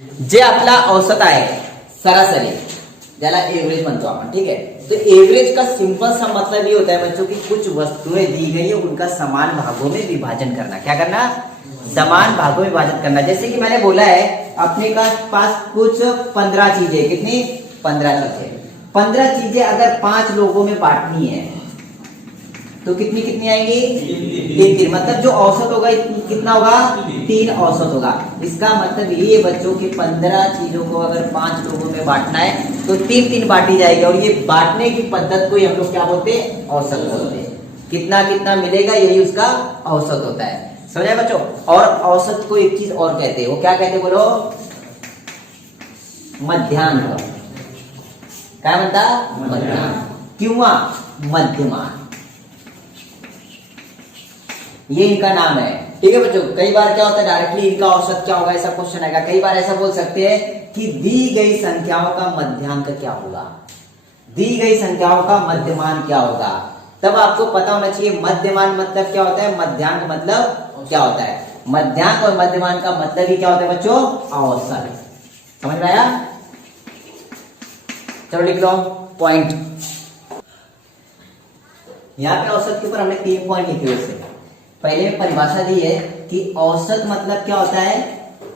जे आपला औसत आहे सरासरी, ज्याला एवरेज म्हणतो आपण, ठीक है। तो एवरेज का सिंपल सा मतलब ये होता है बच्चों की कुछ वस्तुएं दी गई है, उनका समान भागों में विभाजन करना। क्या करना? समान भागों में विभाजन करना। जैसे कि मैंने बोला है अपने पास कुछ 15 चीजें, कितनी? 15 चीजें। 15 चीजें अगर 5 लोगों में बांटनी है तो कितनी कितनी आएंगी? 3। मतलब जो औसत होगा कितना होगा? 3 औसत होगा। इसका मतलब ये बच्चों की 15 चीजों को अगर 5 लोगों में बांटना है तो 3 बांटी जाएगी, और ये बांटने की पद्धत को हम लोग क्या बोलते हैं? औसत बोलते हैं। कितना कितना मिलेगा यही उसका औसत होता है। समझे बच्चों? और औसत को एक चीज और कहते हैं, वो क्या कहते हैं बोलो? मध्यांक। क्या म्हणता? मध्यांक किंवा मध्यमान, ये इनका नाम है। ठीक है बच्चों, कई बार क्या होता है डायरेक्टली इनका औसत क्या होगा ऐसा क्वेश्चन आएगा। कई बार ऐसा बोल सकते हैं कि दी गई संख्याओं का मध्यांक क्या होगा, दी गई संख्याओं का मध्यमान क्या होगा। तब आपको पता होना चाहिए मध्यमान मतलब क्या होता है, मध्यांक मतलब क्या होता है। मध्यांक और मध्यमान का मतलब ही क्या होता है बच्चों? औसत। समझ में आया? चलो लिख लो पॉइंट। यहां पे औसत के ऊपर हमने 3 पॉइंट लिखे हुए थे। पहले परिभाषा दी है कि औसत मतलब क्या होता है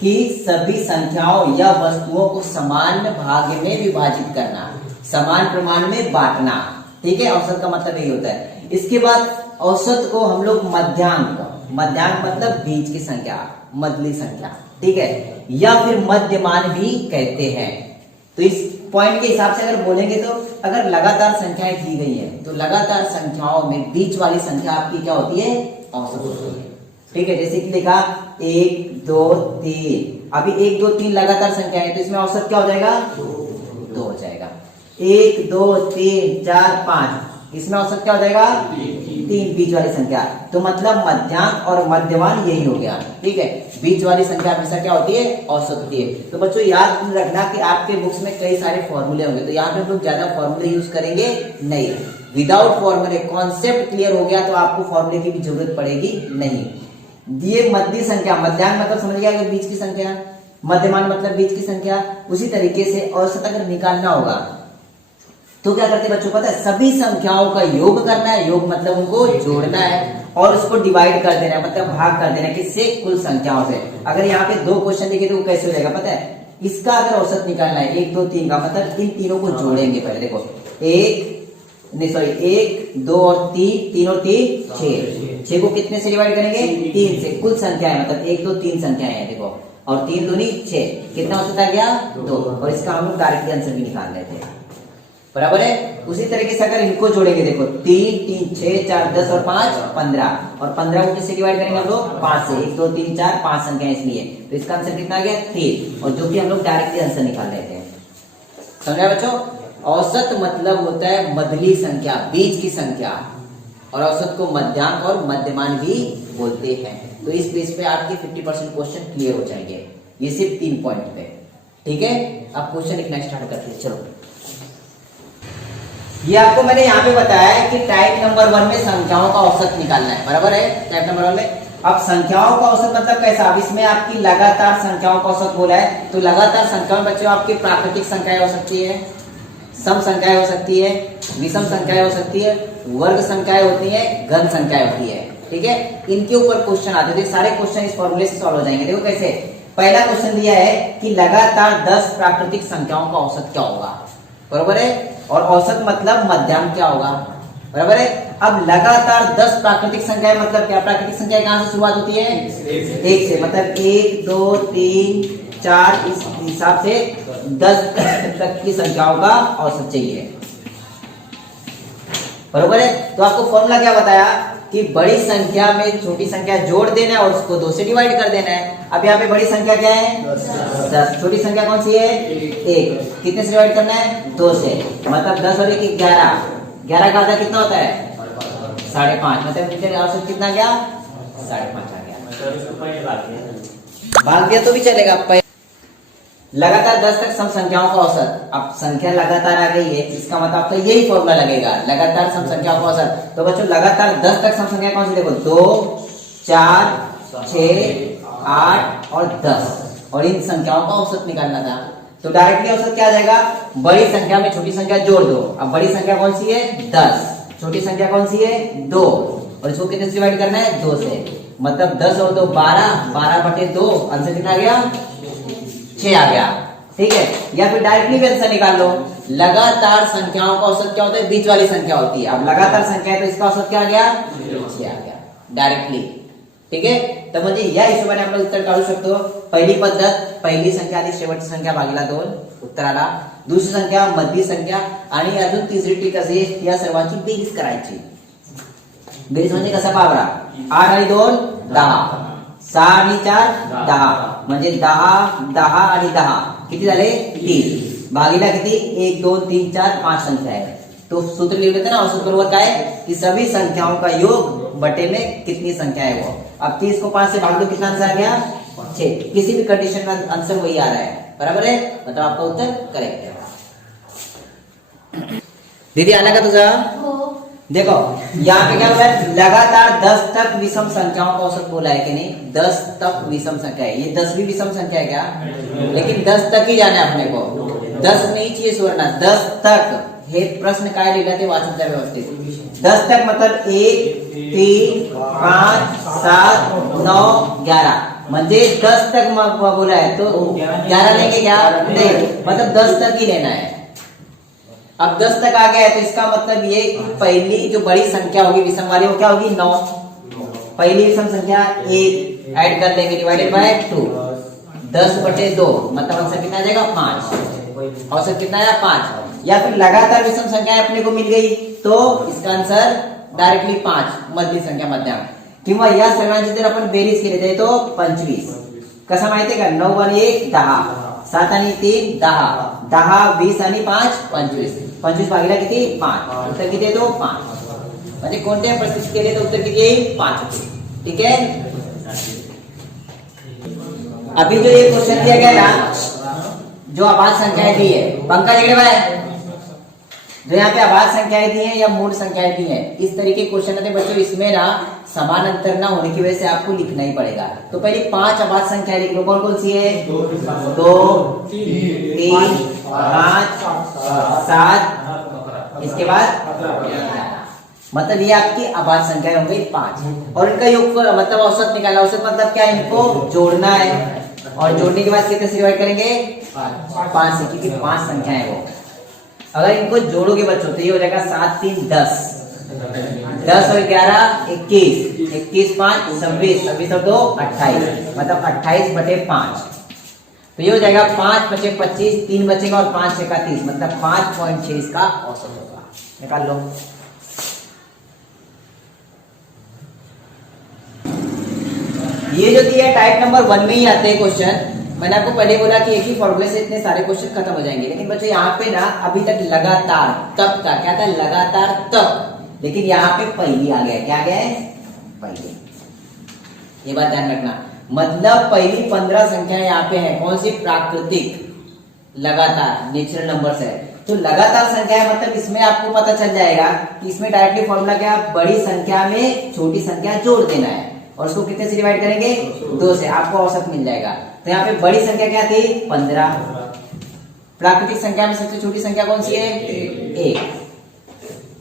कि सभी संख्याओं या वस्तुओं को समान भाग में विभाजित करना, समान प्रमाण में बांटना। ठीक है, औसत का मतलब यही होता है। इसके बाद औसत को हम लोग मध्यांक, मध्यांक मतलब बीच की संख्या, मध्यली संख्या, ठीक है, या फिर मध्यमान भी कहते हैं। तो इस पॉइंट के हिसाब से अगर बोलेंगे तो अगर लगातार संख्याएं दी गई है तो लगातार संख्याओं में बीच वाली संख्या आपकी क्या होती है? औसत होती है। ठीक है, जैसे कि लिखा 1 2 3, अभी 1 2 3 लगातार संख्या है तो इसमें औसत क्या हो जाएगा? 2 हो जाएगा। 1 2 3 4 5, इसमें औसत क्या हो जाएगा? 3 बीच वाली संख्या। तो मतलब मध्यांक और मध्यमान यही हो गया। ठीक है, बीच वाली संख्या हमेशा क्या होती है? औसत होती है। तो बच्चों याद रखना कि आपके बुक्स में कई सारे फॉर्मूले होंगे, तो यहाँ पे हम लोग ज्यादा फॉर्मूले यूज करेंगे नहीं। विदाउट फॉर्मूले कॉन्सेप्ट क्लियर हो गया तो आपको फॉर्मूले की भी जरूरत पड़ेगी नहीं। ये मध्य संख्या, मध्यांक मतलब समझ गया कि बीच की संख्या, मध्यमान मतलब बीच की संख्या। उसी तरीके से औसत अगर निकालना होगा तो क्या करते बच्चों पता है? सभी संख्याओं का योग करना है, योग मतलब उनको जोड़ना है और उसको डिवाइड कर देना है, मतलब भाग कर देना है किससे? कुल संख्याओं से। अगर यहाँ पे 2 क्वेश्चन लिखे तो वो कैसे हो जाएगा पता है? इसका अगर औसत निकालना है 1 2 3 का, मतलब इन तीनों को जोड़ेंगे पहले। देखो 1 2 और 3, 3 और 3 6 को कितने से डिवाइड करेंगे? 3 से। कुल संख्या है मतलब 1 2 3 संख्याएं हैं देखो, और 3 दूनी 6, कितना औसत आ गया? 2। और इसका हम लोग डायरेक्टली आंसर भी निकाल रहे थे, बराबर है। उसी तरीके से अगर इनको जोड़ेंगे देखो 3 3 6 4 10 और 5 15, और 15 को किससे डिवाइड करेंगे हम लोग? 5 से। 1 2 3 4 5 संख्या इसलिए, तो इसका आंसर कितना आ गया? 3, और जो कि हम लोग डायरेक्टली आंसर निकाल रहे थे। समझा बच्चों? औसत मतलब होता है मध्यली संख्या, बीच की संख्या, और औसत को मध्यांक और मध्यमान भी बोलते हैं। तो इस बेस पे आपके 50% क्वेश्चन क्लियर हो जाएंगे, ये सिर्फ 3 पॉइंट पे। ठीक है, अब क्वेश्चन लिखना स्टार्ट करते हैं। चलो, ये आपको मैंने यहाँ पे बताया है कि टाइप नंबर 1 में संख्याओं का औसत निकालना है, बराबर है। टाइप नंबर 1 में अब संख्याओं का औसत मतलब कैसा? अब इसमें आपकी लगातार संख्याओं का औसत बोला है, तो लगातार संख्याओं में बच्चों आपकी प्राकृतिक संख्याएं हो सकती है, सम संख्याएं हो सकती है, विषम संख्याएं हो सकती है, वर्ग संख्याएं होती है, घन संख्याएं होती है। ठीक है, इनके ऊपर क्वेश्चन आते हैं। सारे क्वेश्चन इस फॉर्मूले से सॉल्व हो जाएंगे। देखो कैसे। पहला क्वेश्चन दिया है कि लगातार 10 प्राकृतिक संख्याओं का औसत क्या होगा, बराबर है। और औसत मतलब मध्यांक क्या होगा, बराबर है। अब लगातार 10 प्राकृतिक संख्याएं मतलब क्या? प्राकृतिक संख्या कहां से शुरुआत होती है? 1 से। मतलब 1 2 3 4, इस हिसाब से 10 तक की संख्याओं का औसत चाहिए, बराबर है। तो आपको फॉर्मूला क्या बताया कि बड़ी संख्या में छोटी संख्या जोड़ देना है और उसको 2 से डिवाइड कर देना है। अब यहाँ पे बड़ी संख्या क्या है? 10। छोटी संख्या कौन सी है? 1। कितने से डिवाइड करना है? 2 से। मतलब 10 और 1 11, 11 का आधा कितना होता है? 5.5। मतलब औसत कितना गया? 5.5 आ गया। भाग दिया तो भी चलेगा। लगातार 10 तक सम संख्याओं का औसत। अब संख्या लगातार आ गई है, इसका मतलब आपका यही फॉर्मूला लगेगा, लगातार सम संख्याओं का औसत। तो बच्चों लगातार 10 तक सम संख्या कौन सी? देखो 2 4 6 8 और 10। और इन संख्याओं का औसत निकालना था। तो डायरेक्टली औसत क्या आ जाएगा, बड़ी संख्या में छोटी संख्या जोड़ दो। अब बड़ी संख्या कौन सी है 10, छोटी संख्या कौन सी है 2, और इसको कितने से डिवाइड करना है 2 से। मतलब 10 और 2 12, 12/2 आंसर कितना आ गया 6 आ गया। ठीक है, या फिर डायरेक्टली भी आंसर निकाल लो। लगातार संख्याओं का औसत क्या होता है, बीच वाली संख्या होती है। अब लगातार संख्या है तो इसका औसत क्या आ गया 6 आ गया डायरेक्टली। ठीक है, तर म्हणजे या हिशोबाने आपण उत्तर काढू शकतो। पहिली पद्धत, पहिली संख्या अधिक शेवटची संख्या भागिला 2 उत्तराला, दुसरी संख्या मधली संख्या, आणि अजून तिसरी ट्रिक अशी आहे या सर्वांची बेरीज करायची। बेरीज म्हणजे कसा पावरा, 8 आणि 2 10, 6 आणि 4 10, म्हणजे 10 10 आणि 10 किती झाले 30, भागिला किती 1 2 3 4 5 संख्या है। तो सूत्र लिख लेते ना औसत बराबर क्या है कि सभी संख्याओं का योग बटे में कितनी संख्या है वो। अब 30 को 5 से भाग दो, कितना आंसर आ गया 6। किसी भी कंडीशन में आंसर वही आ रहा है, बराबर है, मतलब आपका उत्तर करेक्ट है। दीदी आना का तुझा देखो यहाँ पे क्या बोला है, लगातार 10 तक विषम संख्याओं का औसत बोला है कि नहीं, 10 तक विषम संख्या है। ये 10 भी विषम संख्या है क्या, लेकिन 10 तक ही जाना है अपने को, 10 नहीं चाहिए सुवर्ण, 10 तक। हे प्रश्न काय लिहिला ते वाचत जा व्यवस्थित। 10 तक मतलब 1 3 5 7 9 11, म्हणजे 10 तक बोला है तो 11 लेंगे क्या नहीं, मतलब 10 तक ही लेना है। अब 10 तक आ गया है तो इसका मतलब ये पहली जो बड़ी संख्या होगी विषम वाली वो क्या होगी 9। पहली विषम संख्या 1 ऐड कर लेंगे डिवाइडेड बाय 2, 10/2 मतलब आंसर कितना आ जाएगा 5। औसत कितना आया 5। या फिर लगातार विषम संख्या अपने को मिल गई तो इसका आंसर डायरेक्टली 5 मधली संख्या मध्यम, किंवा या सर्वांची जर आपण बेरीज केली जाईल तो 25। कसा माहितीये का, 9 आणि 1 10, 7 आणि 3 10, 10 20 आणि 5 25, 25 भागिला किती 5, उत्तर किती येतो 5। म्हणजे कोणत्याही परिस्थितीत केले तर उत्तर किती येईल 5। ठीक है, अभी जो ये क्वेश्चन दिया गया ना, जो अभाज्य संख्याएं दी है, पंकज इकडे बाय, जो यहाँ पे अभाज्य संख्याएं दी हैं या मूल संख्याएं दी हैं, इस तरीके के क्वेश्चन आते बच्चों, इसमें ना समान अंतर ना होने की वजह से आपको लिखना ही पड़ेगा। तो पहले 5 अभाज्य संख्याएं लिख लो, कौन कौन सी है 2 3 5 7, इसके बाद मतलब ये आपकी अभाज्य संख्याएं हो गई 5, और इनका योग मतलब औसत निकालना। औसत मतलब क्या, इनको जोड़ना है, और जोड़ने के बाद कितने से डिवाइड करेंगे 5 से, क्योंकि 5 संख्याएं वो। अगर इनको जोड़ोगे बच्चों तो ये हो जाएगा 7 3 10, 10 और 11 21, 21 5 26, 26 और 2 28, मतलब 28/5। तो ये हो जाएगा 5 बचे 25, 3 बचेगा और 5 6 का 30, मतलब 5.6 इसका औसत होगा। निकाल लो। ये जो दिया टाइप नंबर 1 में ही आते हैं क्वेश्चन। मैंने आपको पहले बोला कि एक ही फॉर्मूले से इतने सारे क्वेश्चन खत्म हो जाएंगे, लेकिन बच्चों यहाँ पे ना अभी तक लगातार तक का क्या था, लगातार तक, लेकिन यहाँ पे पहली आ गया। क्या आ गया है पहली, ये बात ध्यान रखना। मतलब पहली 15 संख्या यहाँ पे है कौन सी, प्राकृतिक लगातार नेचुरल नंबर्स है। तो लगातार संख्या है मतलब इसमें आपको पता चल जाएगा कि इसमें डायरेक्टली फॉर्मूला क्या, बड़ी संख्या में छोटी संख्या जोड़ देना है, और उसको कितने से डिवाइड करेंगे 2 से, आपको औसत मिल जाएगा। तो यहाँ पे बड़ी संख्या क्या थी 15, प्राकृतिक संख्या में सबसे छोटी संख्या कौन सी है 1,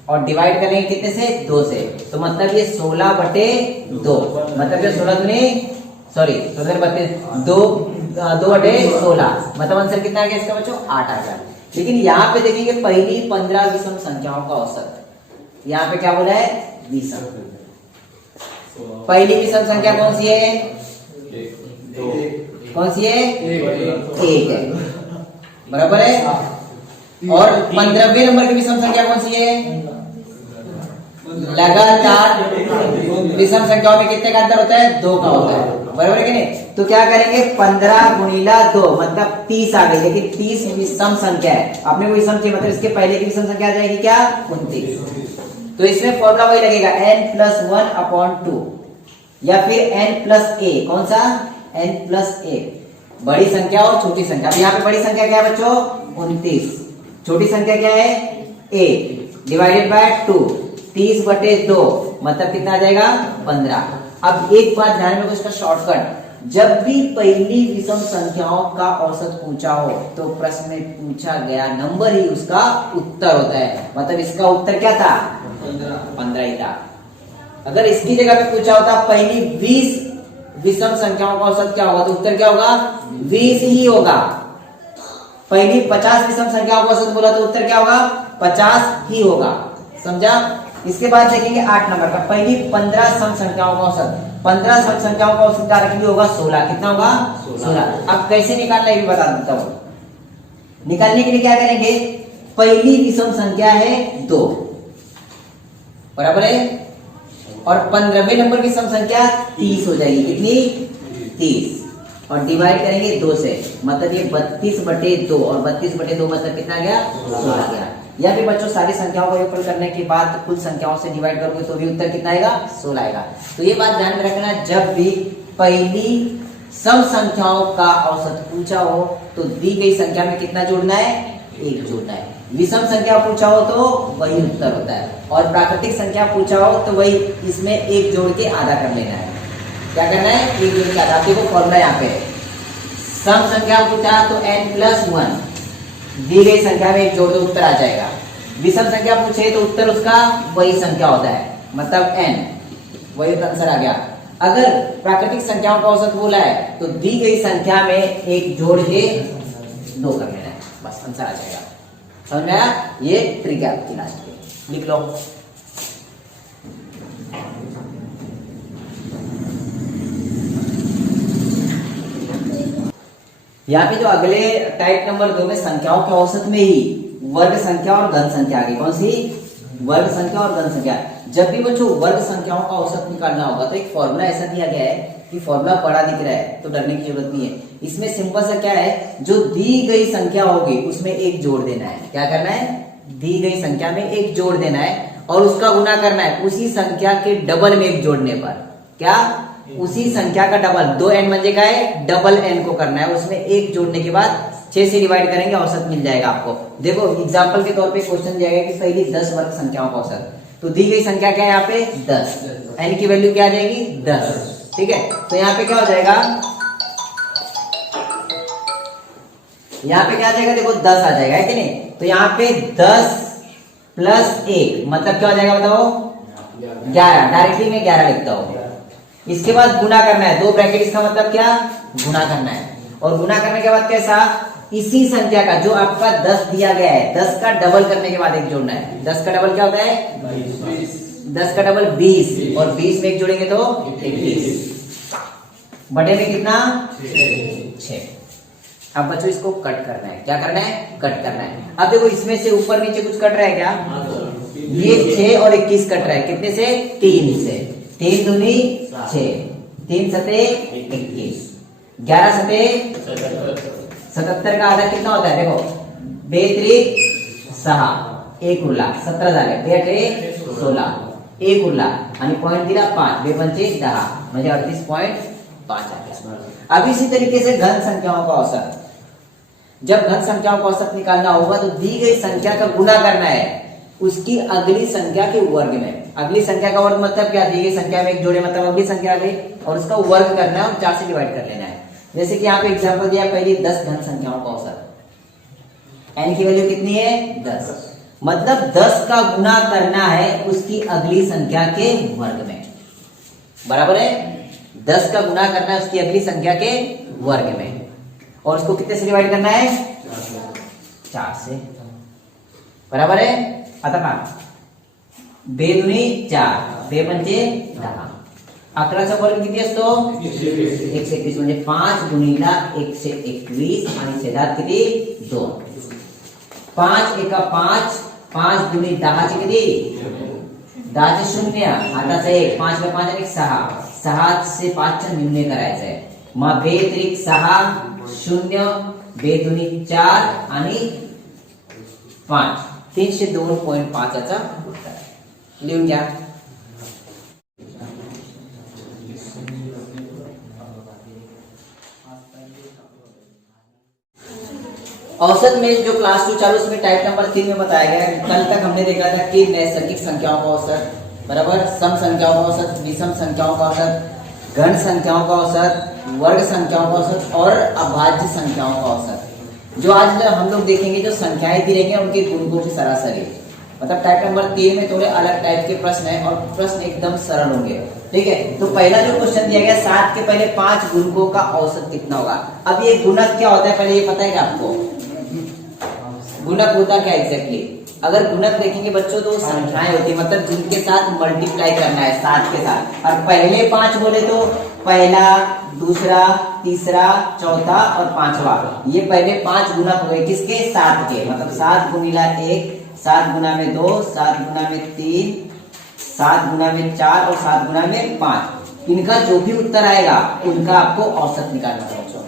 और डिवाइड करेंगे कितने से 2 से, तो मतलब ये 16/2, मतलब ये 2/16, मतलब आंसर कितना आ गया इसका बच्चों 8 आ गया। लेकिन यहाँ पे देखेंगे पहली 15 विषम संख्याओं का औसत, यहाँ पे क्या बोला है विषम। पहली विषम संख्या कौन सी है, कौन सी है 1 है, बराबर है। और 15वें नंबर की विषम संख्या कौन सी है, लगातार विषम संख्याओं में कितने का अंतर होता है 2 का होता है, बराबर है कि नहीं। तो क्या करेंगे 15 गुणिला 2 मतलब 30 आ गई, लेकिन 30 विषम संख्या है, आपने को विषम चाहिए मतलब इसके पहले की विषम संख्या आ जाएगी क्या 29। तो इसमें फॉर्मूला वही लगेगा n+1/2, या फिर n+a, कौन सा n+a, बड़ी संख्या और छोटी संख्या। अब यहाँ पे बड़ी संख्या क्या है बच्चों 29, छोटी संख्या क्या है a, डिवाइडेड बाय 2, 30/2 मतलब कितना आ जाएगा 15। अब एक बात ध्यान में रखो, इसका शॉर्टकट जब भी पहली विषम संख्याओं का औसत पूछा हो तो प्रश्न में पूछा गया नंबर ही उसका उत्तर होता है। मतलब इसका उत्तर क्या था? 15 ही था। अगर इसकी जगह पे पूछा होता पहली 20 विषम संख्याओं का औसत क्या होगा, तो उत्तर क्या होगा? 20 ही होगा। पहली 50 विषम संख्याओं का औसत बोला तो उत्तर क्या होगा? 50 ही होगा। समझा? इसके बाद देखेंगे 8 नंबर का, पहली 15 सम संख्याओं का औसत। 15 सम संख्याओं का औसत डायरेक्टली होगा 16। कितना होगा? 16। अब कैसे निकालना है भी बता देता हूं। निकालने के लिए क्या करेंगे? पहली विषम संख्या है 2, बराबर है, और 15वें नंबर की सम संख्या 30 हो जाएगी। कितनी? 30। और डिवाइड करेंगे 2 से, मतलब ये 32/2, और 32/2 मतलब कितना गया? 16 गया। या फिर बच्चों सारी संख्याओं का योगफल करने के बाद कुल संख्याओं से डिवाइड करोगे तो भी उत्तर कितना आएगा? 16 आएगा। तो ये बात ध्यान में रखना, जब भी पहली सम संख्याओं का औसत पूछा हो तो दी गई संख्या में कितना जोड़ना है? 1 जोड़ना है। विषम संख्या पूछा हो तो वही उत्तर होता है, और प्राकृतिक संख्या पूछा हो तो वही इसमें 1 जोड़ के आधा कर लेना है। क्या करना है? 1 जोड़ के आधा। देखो फॉर्मूला यहाँ पे, सम संख्या पूछा तो n+1, दी गई संख्या में 1 जोड़ दो, उत्तर आ जाएगा। विषम संख्या पूछे तो उत्तर उसका वही संख्या होता है, मतलब n, वही आंसर आ गया। अगर प्राकृतिक संख्याओं का औसत बोला है तो दी गई संख्या में 1 जोड़ के 2 कर लेना है, बस आंसर आ जाएगा। समझ में आया? ये ट्रिक है आपकी लास्ट पे, लिख लो। यहाँ पे जो अगले टाइप नंबर 2 में संख्याओं के औसत में ही वर्ग संख्या और घन संख्या आ गई। कौन सी? वर्ग संख्या और घन संख्या। जब भी बच्चों वर्ग संख्याओं का औसत निकालना होगा तो एक फॉर्मूला ऐसा दिया गया है कि फॉर्मूला बड़ा दिख रहा है तो डरने की जरूरत नहीं है। इसमें सिंपल सा क्या है, जो दी गई संख्या होगी उसमें 1 जोड़ देना है। क्या करना है? दी गई संख्या में 1 जोड़ देना है और उसका गुना करना है उसी संख्या के डबल में 1 जोड़ने पर। क्या? उसी संख्या का डबल, 2n मंजे का है, डबल n को करना है, उसमें 1 जोड़ने के बाद 6 से डिवाइड करेंगे, औसत मिल जाएगा आपको। देखो एग्जांपल के तौर पे क्वेश्चन दिया गया कि पहली 10 वर्ग संख्याओं का औसत, तो दी गई संख्या क्या है यहाँ पे? 10, n की वैल्यू क्या आ जाएगी? 10। ठीक है, तो यहाँ पे क्या हो जाएगा? यहाँ पे क्या आ जाएगा? देखो 10 आ जाएगा, है कि नहीं? तो यहाँ पे 10 + 1 मतलब क्या हो जाएगा बताओ? 11। डायरेक्टली मैं 11 लिखता हूँ। इसके बाद गुना करना है, 2 ब्रैकेट, इसका मतलब क्या? गुना करना है। और गुना करने के बाद कैसा? इसी संख्या का जो आपका 10 दिया गया है, 10 का डबल करने के बाद 1 जोड़ना है। 10 का डबल क्या होता है? 10 का डबल 20, और 20 में 1 जोड़ेंगे तो 21 बटे में कितना? 6। अब बच्चों इसको कट करना है। क्या करना है? कट करना है। अब देखो इसमें से ऊपर नीचे कुछ कट रहा है क्या? ये 6 और 21 कट रहा है। कितने से? 3 से। 3 दूनी 6, 3 सते 21, 11 सते 77 का आधा कितना होता है? देखो 2 × 6, 1 उरला 17 झाले, 2 × 16, 1 उरला आणि पॉइंट दिला 5, 2 × 5 = 10, म्हणजे 38.5 आ गया। अब इसी तरीके से घन संख्याओं का औसत, जब घन संख्याओं का औसत निकालना होगा तो दी गई संख्या का गुना करना है उसकी अगली संख्या के वर्ग में। अगली संख्या का वर्ग मतलब क्या? दी गई संख्या में 1 जोड़े मतलब अगली संख्या आ गई, और उसका वर्ग करना है और 4 से डिवाइड कर लेना है। जैसे कि यहाँ पे एग्जांपल दिया, पहली 10 घन संख्याओं का औसत, n की वैल्यू कितनी है? 10, मतलब 10 का गुना करना है उसकी अगली संख्या के वर्ग में, बराबर है? 10 का गुना करना है उसकी अगली संख्या के वर्ग में, और उसको कितने से डिवाइड करना है? 4 से, बराबर है? आता का 2 दूनी 4, 2 पंचे 10, 11चा वर्ग किती असतो? 121, म्हणजे 5 गुणिला 121 आणि छेदात किती? 2, 5 एका 5, 5 दुनी 10 चे किती? 10 चे 0, हाताचा 1, 5 ला 5 आणि 6, 6 से 5 चा निम्ने करायचं आहे, मग 2 त्रिक 6, 0, 2 दुनी 4 आणि 5, 302.5 याचा उत्तर लिहून घ्या। औसत में जो क्लास 2 चालू उसमें टाइप नंबर 3 में बताया गया है। कल तक हमने देखा था कि नैसर्गिक संख्याओं का औसत, बराबर, सम संख्याओं का औसत, विषम संख्याओं का औसत, घन संख्याओं का औसत, वर्ग संख्याओं का औसत और अभाज्य संख्याओं का औसत। जो आज हम लोग देखेंगे जो संख्याएं दी रहेंगी उनके गुणकों की सरासरी, मतलब टाइप नंबर 3 में थोड़े अलग टाइप के प्रश्न है और प्रश्न एकदम सरल होंगे। ठीक है, तो पहला जो क्वेश्चन दिया गया 7 के पहले 5 गुणकों का औसत कितना होगा। अब ये गुणक क्या होता है पहले ये पता है क्या आपको? गुणक होता क्या एग्जैक्टली? अगर गुणक देखेंगे बच्चों तो संख्याएं होती है, मतलब जिनके साथ मल्टीप्लाई करना है 7 के साथ। और पहले 5 बोले तो पहला, दूसरा, तीसरा, चौथा और पांचवा, ये पहले 5 गुणक हो गए किसके? 7 के। मतलब 7 गुणिला 1, 7 गुना में 2, 7 गुना में 3, 7 गुना में 4 और 7 गुना में 5। इनका जो भी उत्तर आएगा उनका आपको औसत निकालना है बच्चों।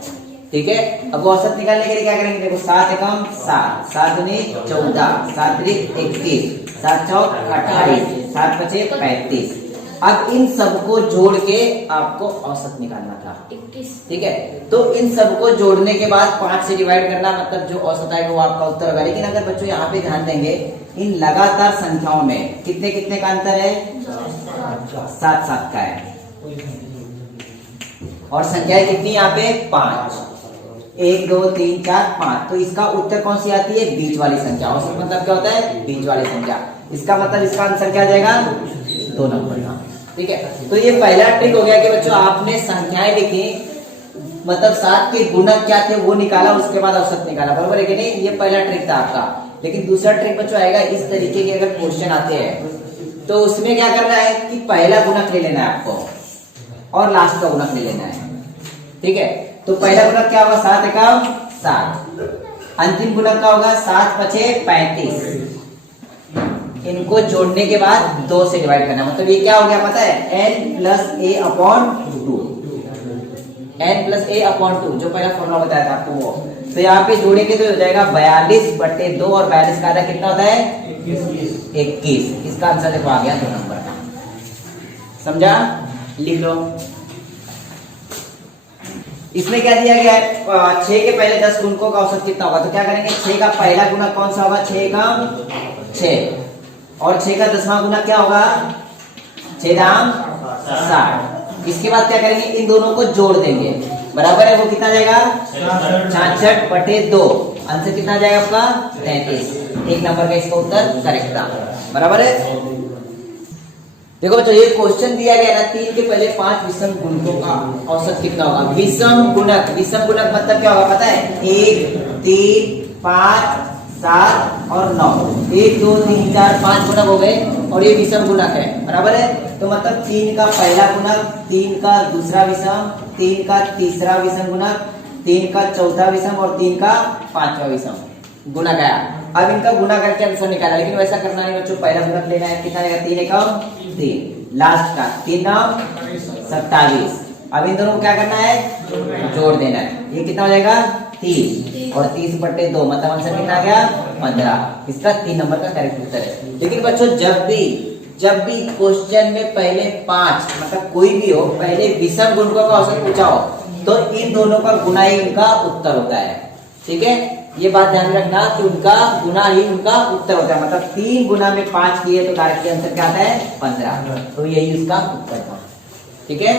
ठीक है, अब औसत निकालने के लिए क्या करेंगे? देखो 7 एकम 7, 7 दूनी 14, 7 त्रिक 21, 7 चौक 28, 7 पचे 35। अब इन सबको जोड़ के आपको औसत निकालना था 21। ठीक है, तो इन सबको जोड़ने के बाद 5 से डिवाइड करना, मतलब जो औसत आएगा वो आपका उत्तर होगा। लेकिन अगर बच्चों यहाँ पे ध्यान देंगे इन लगातार संख्याओं में कितने कितने का अंतर है? 7-7 का है। और संख्याएं कितनी यहाँ पे? 5, 1 2 3 4 5। तो इसका उत्तर कौन सी आती है? बीच वाली संख्या। औसत मतलब क्या होता है? बीच वाली संख्या। इसका मतलब इसका आंसर क्या आ जाएगा? 2 नंबर का। ठीक है, तो ये पहला ट्रिक हो गया कि बच्चों आपने संख्याएं लिखी, मतलब 7 के गुणक क्या थे वो निकाला, उसके बाद औसत निकाला, बरोबर है कि नहीं? ये पहला ट्रिक था आपका। लेकिन दूसरा ट्रिक बच्चों आएगा इस तरीके के, अगर क्वेश्चन आते हैं तो उसमें क्या करना है कि पहला गुणक ले लेना है आपको और लास्ट का गुणक ले लेना है। ठीक है, तो पहला गुणक क्या होगा? 7 एकम 7। अंतिम गुणक का होगा 7 पचे 35। इनको जोड़ने के बाद 2 से डिवाइड करना, मतलब ये क्या हो गया पता है? n plus a upon 2। n plus a upon 2 जो पहला फॉर्मूला बताया था आपको वो। तो यहाँ पे जोड़ेंगे तो हो जाएगा 42/2 और 42 का आधा कितना होता है? 21। इसका आंसर देखो आ गया 2 नंबर का। समझा? लिख लो। इसमें क्या दिया गया है? 6 के पहले 10 गुणकों का औसत कितना होगा? तो क्या करेंगे? 6 का पहला गुणक कौन सा होगा? 6 का 6 और 6 का 10वां गुणक क्या होगा? 6 दाम 60। इसके बाद क्या करेंगे? इन दोनों को जोड़ देंगे, बराबर है वो कितना जाएगा? 66/2। आंसर कितना जाएगा आपका? 33। 1 नंबर का इसका उत्तर करेक्ट था, बराबर है। देखो बच्चों ये क्वेश्चन दिया गया ना 3 के पहले 5 विषम गुणकों का औसत कितना होगा? विषम गुणक, विषम गुणक मतलब क्या होगा पता है? 1 3 5 7 और 9। 1 2 3 4 5 गुणक हो गए और ये विषम गुणक है, बराबर है। तो मतलब 3 का पहला गुणक, 3 का दूसरा विषम, 3 का तीसरा विषम गुणक, 3 का चौथा विषम और 3 का पांचवा विषम गुणक आया। अब इनका गुणा करके आंसर निकाला, लेकिन वैसा करना नहीं बच्चों। पहला गुणक लेना है, कितना आएगा? 3 एकम 3, लास्ट का 3 9 27। अब इन दोनों को क्या करना है? जोड़ देना है। ये कितना हो जाएगा? 30 और 30/2, मतलब आंसर कितना आ गया? 15। इसका 3 नंबर का करेक्ट उत्तर है। लेकिन बच्चों जब भी क्वेश्चन में पहले 5 मतलब कोई भी हो, पहले विषम गुणकों का औसत पूछा हो तो इन दोनों का गुणा ही उनका उत्तर होता है। ठीक है, ये बात ध्यान रखना कि उनका गुणा ही उनका उत्तर होता है। मतलब 3 गुना में 5 किए तो डायरेक्टली आंसर क्या आता है? 15। तो यही उसका उत्तर था। ठीक है,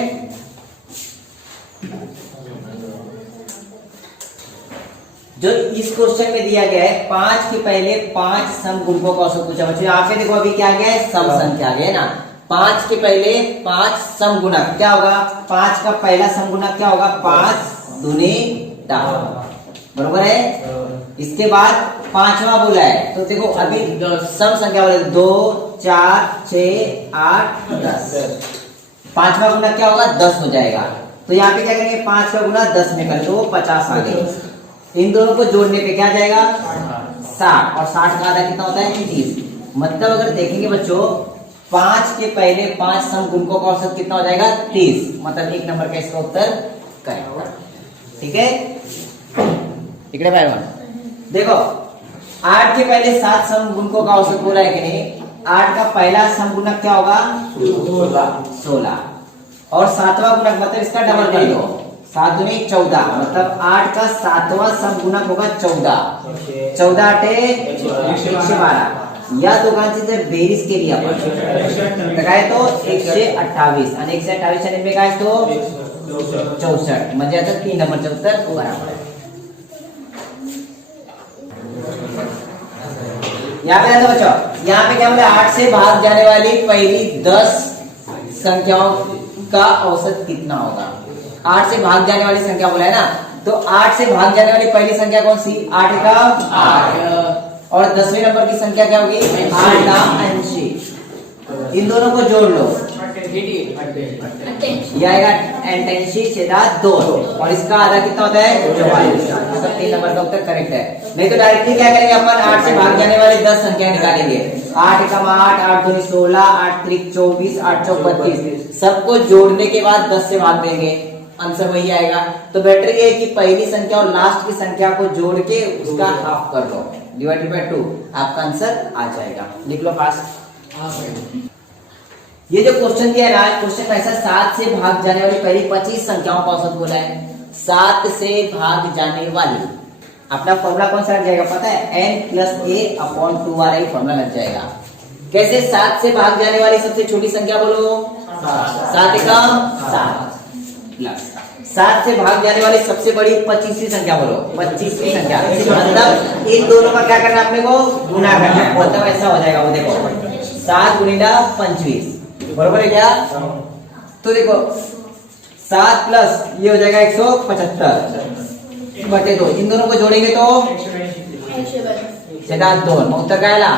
जो इस क्वेश्चन में दिया गया है 5 के पहले 5 सम गुणकों का औसत पूछा। बच्चों यहाँ पे देखो अभी क्या गया है? सम संख्या आ गया ना। 5 के पहले 5 सम गुणक क्या होगा? 5 का पहला सम गुणक क्या होगा? 5 दूनी 10, बरोबर है। इसके बाद 5वां बोला है, तो देखो अभी सम संख्या बोले 2 4 6 8 10। 5वां गुणक क्या होगा? 10 हो जाएगा। तो यहाँ पे क्या करेंगे? 5 का गुणा 10 में कर दो, 50 आ गए। इन दोनों को जोड़ने पे क्या जाएगा? 60 और 60 का आधा कितना होता है? 30। मतलब अगर देखेंगे बच्चों 5 के पहले 5 सम गुणकों का औसत कितना हो जाएगा? 30। मतलब 1 नंबर का इसका उत्तर करेक्ट। ठीक है, इकड़े पहलवान देखो 8 के पहले 7 सम गुणकों का औसत बोला है कि नहीं? 8 का पहला सम गुणक क्या होगा? 16 और 7वां गुणक मतलब इसका डबल कर दो, 7 दूनी 14। मतलब 8 का 7वां सम गुणक होगा 14। 14 8 112 या दोघांची जर बेरीज केली आपण तर काय तो 128 आणि 128 आणि में काय तो 64, म्हणजे आता 3 नंबरचं उत्तर बराबर आहे. यहाँ पे आता बच्चों, यहाँ पे क्या बोला, 8 से भाग जाने वाली पहली 10 संख्याओं का औसत कितना होगा. 8 से भाग जाने वाली संख्या बोला है ना, तो 8 से भाग जाने वाली पहली संख्या कौन सी, 8 का 8, और 10वें नंबर की संख्या क्या होगी, 8 का 80. इन दोनों को जोड़ लो, ये आएगा 88 छेदा 2, और इसका आधा कितना होता है, 44. मतलब 3 नंबर का उत्तर करेक्ट है. नहीं तो डायरेक्टली क्या करेंगे अपन, 8 से भाग जाने वाली 10 संख्या निकालेंगे. 8 का 8, 8 दूनी 16, 8 त्रिक 24, 8 चौक 32. सबको जोड़ने के बाद 10 से भाग देंगे, आंसर वही आएगा. तो बेटर ये है कि पहली संख्या और लास्ट की संख्या को जोड़ के उसका हाफ कर दो, डिवाइडेड बाय 2, आपका आंसर आ जाएगा. लिख लो फास्ट. ये जो क्वेश्चन दिया है ना, क्वेश्चन ऐसा 7 से भाग जाने वाली पहली 25 संख्याओं का औसत बोला है. 7 से भाग जाने वाली, अपना फॉर्मूला कौन सा लग जाएगा पता है, n+a/2 वाला ही फॉर्मूला लग जाएगा. कैसे, 7 से भाग जाने वाली सबसे छोटी संख्या बोलो, 7 का 7, 7 से भाग जाने वाली सबसे बड़ी 25वीं संख्या बोलो, 25वीं संख्या. मतलब इन दोनों का क्या करना है, अपने को गुना करना है. मतलब ऐसा हो जाएगा, वो देखो 7 गुणिला 25, बरोबर है क्या. तो देखो 7 प्लस ये हो जाएगा 175 बटे 2, इन दोनों को जोड़ेंगे तो 2, उत्तर क्या आया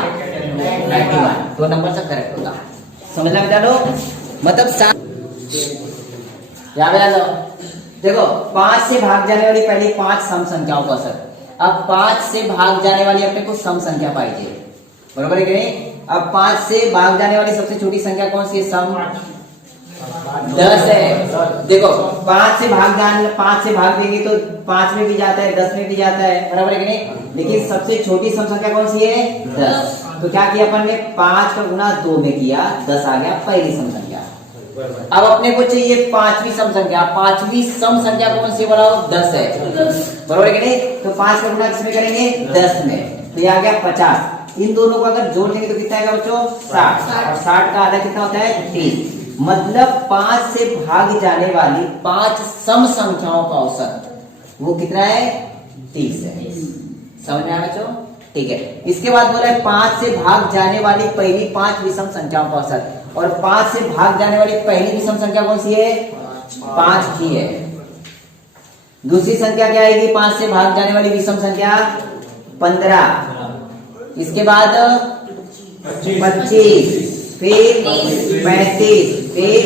91. 2 नंबर से करेक्ट होगा. समझना बेटा लोग. मतलब 7 यहाँ पे आ जाओ, देखो 5 से भाग जाने वाली पहली 5 सम संख्याओं का औसत. अब 5 से भाग जाने वाली अपने को सम संख्या पाइए, बरोबर है कि नहीं. अब 5 से भाग जाने वाली सबसे छोटी संख्या कौन सी है, सम 10 है. देखो 5 से भाग देंगे तो 5 में भी जाता है, 10 में भी जाता है, बराबर है कि नहीं. लेकिन सबसे छोटी सम संख्या कौन सी है, 10. तो क्या किया अपन ने, 5 का गुना 2 में किया, 10 आ गया पहली सम संख्या. अब अपने को चाहिए 5वीं सम संख्या. 5वीं सम संख्या कौन सी बोला, 10 है, बराबर है कि नहीं. तो 5 का गुना किसमें करेंगे, 10 में, तो ये आ गया 50. इन दोनों को अगर जोड़ देंगे तो कितना आएगा बच्चों, 60, और 60 का आधा कितना होता है, 30. मतलब 5 से भाग जाने वाली 5 सम संख्याओं का औसत वो कितना है, 30 है. समझ में आया बच्चों, ठीक है. इसके बाद बोला है 5 से भाग जाने वाली पहली 5 विषम संख्याओं का औसत, और 5 से भाग जाने वाली पहली विषम संख्या कौन सी है, 5 ही है. दूसरी संख्या क्या आएगी, 5 से भाग जाने वाली विषम संख्या 15, इसके बाद 25, फिर 35, फिर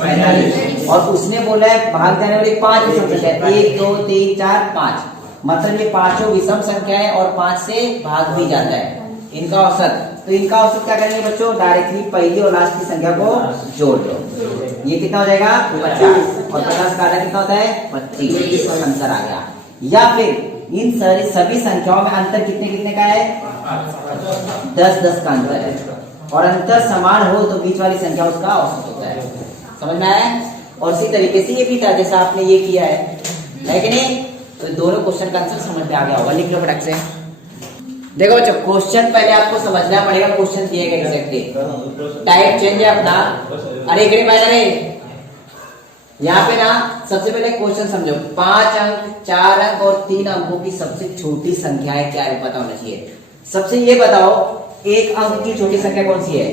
45, और उसने बोला है भाग जाने वाली 5 विषम संख्या, 1 2 3 4 5. मतलब ये 5 विषम संख्या है और 5 से भाग भी जाता है. इनका औसत, तो इनका औसत क्या करेंगे बच्चों, डायरेक्टली पहली और लास्ट की संख्या को जोड़ दो. ये कितना हो जाएगा, 50, और 50 का आधा कितना होता है, 25. आंसर आ गया. या फिर इन सभी संख्याओं में अंतर कितने कितने का है, 10-10 का अंतर है, और अंतर समान हो तो बीच वाली संख्या उसका औसत होता है. समझ में आया. और इसी तरीके से ये भी था जैसा आपने ये किया है कि नहीं. तो दोनों क्वेश्चन का आंसर समझ में आ गया होगा. लिख लो फटाक से. देखो बच्चों, क्वेश्चन पहले आपको समझना पड़ेगा, क्वेश्चन दिए गए एग्जैक्टली, टाइप चेंज है अपना. अरे इकड़ी बाय अरे यहाँ पे ना सबसे पहले क्वेश्चन समझो. 5 अंक, 4 अंक और 3 अंकों की सबसे छोटी संख्या है क्या है, पता होना चाहिए. सबसे ये बताओ, 1 अंक की छोटी संख्या कौन सी है,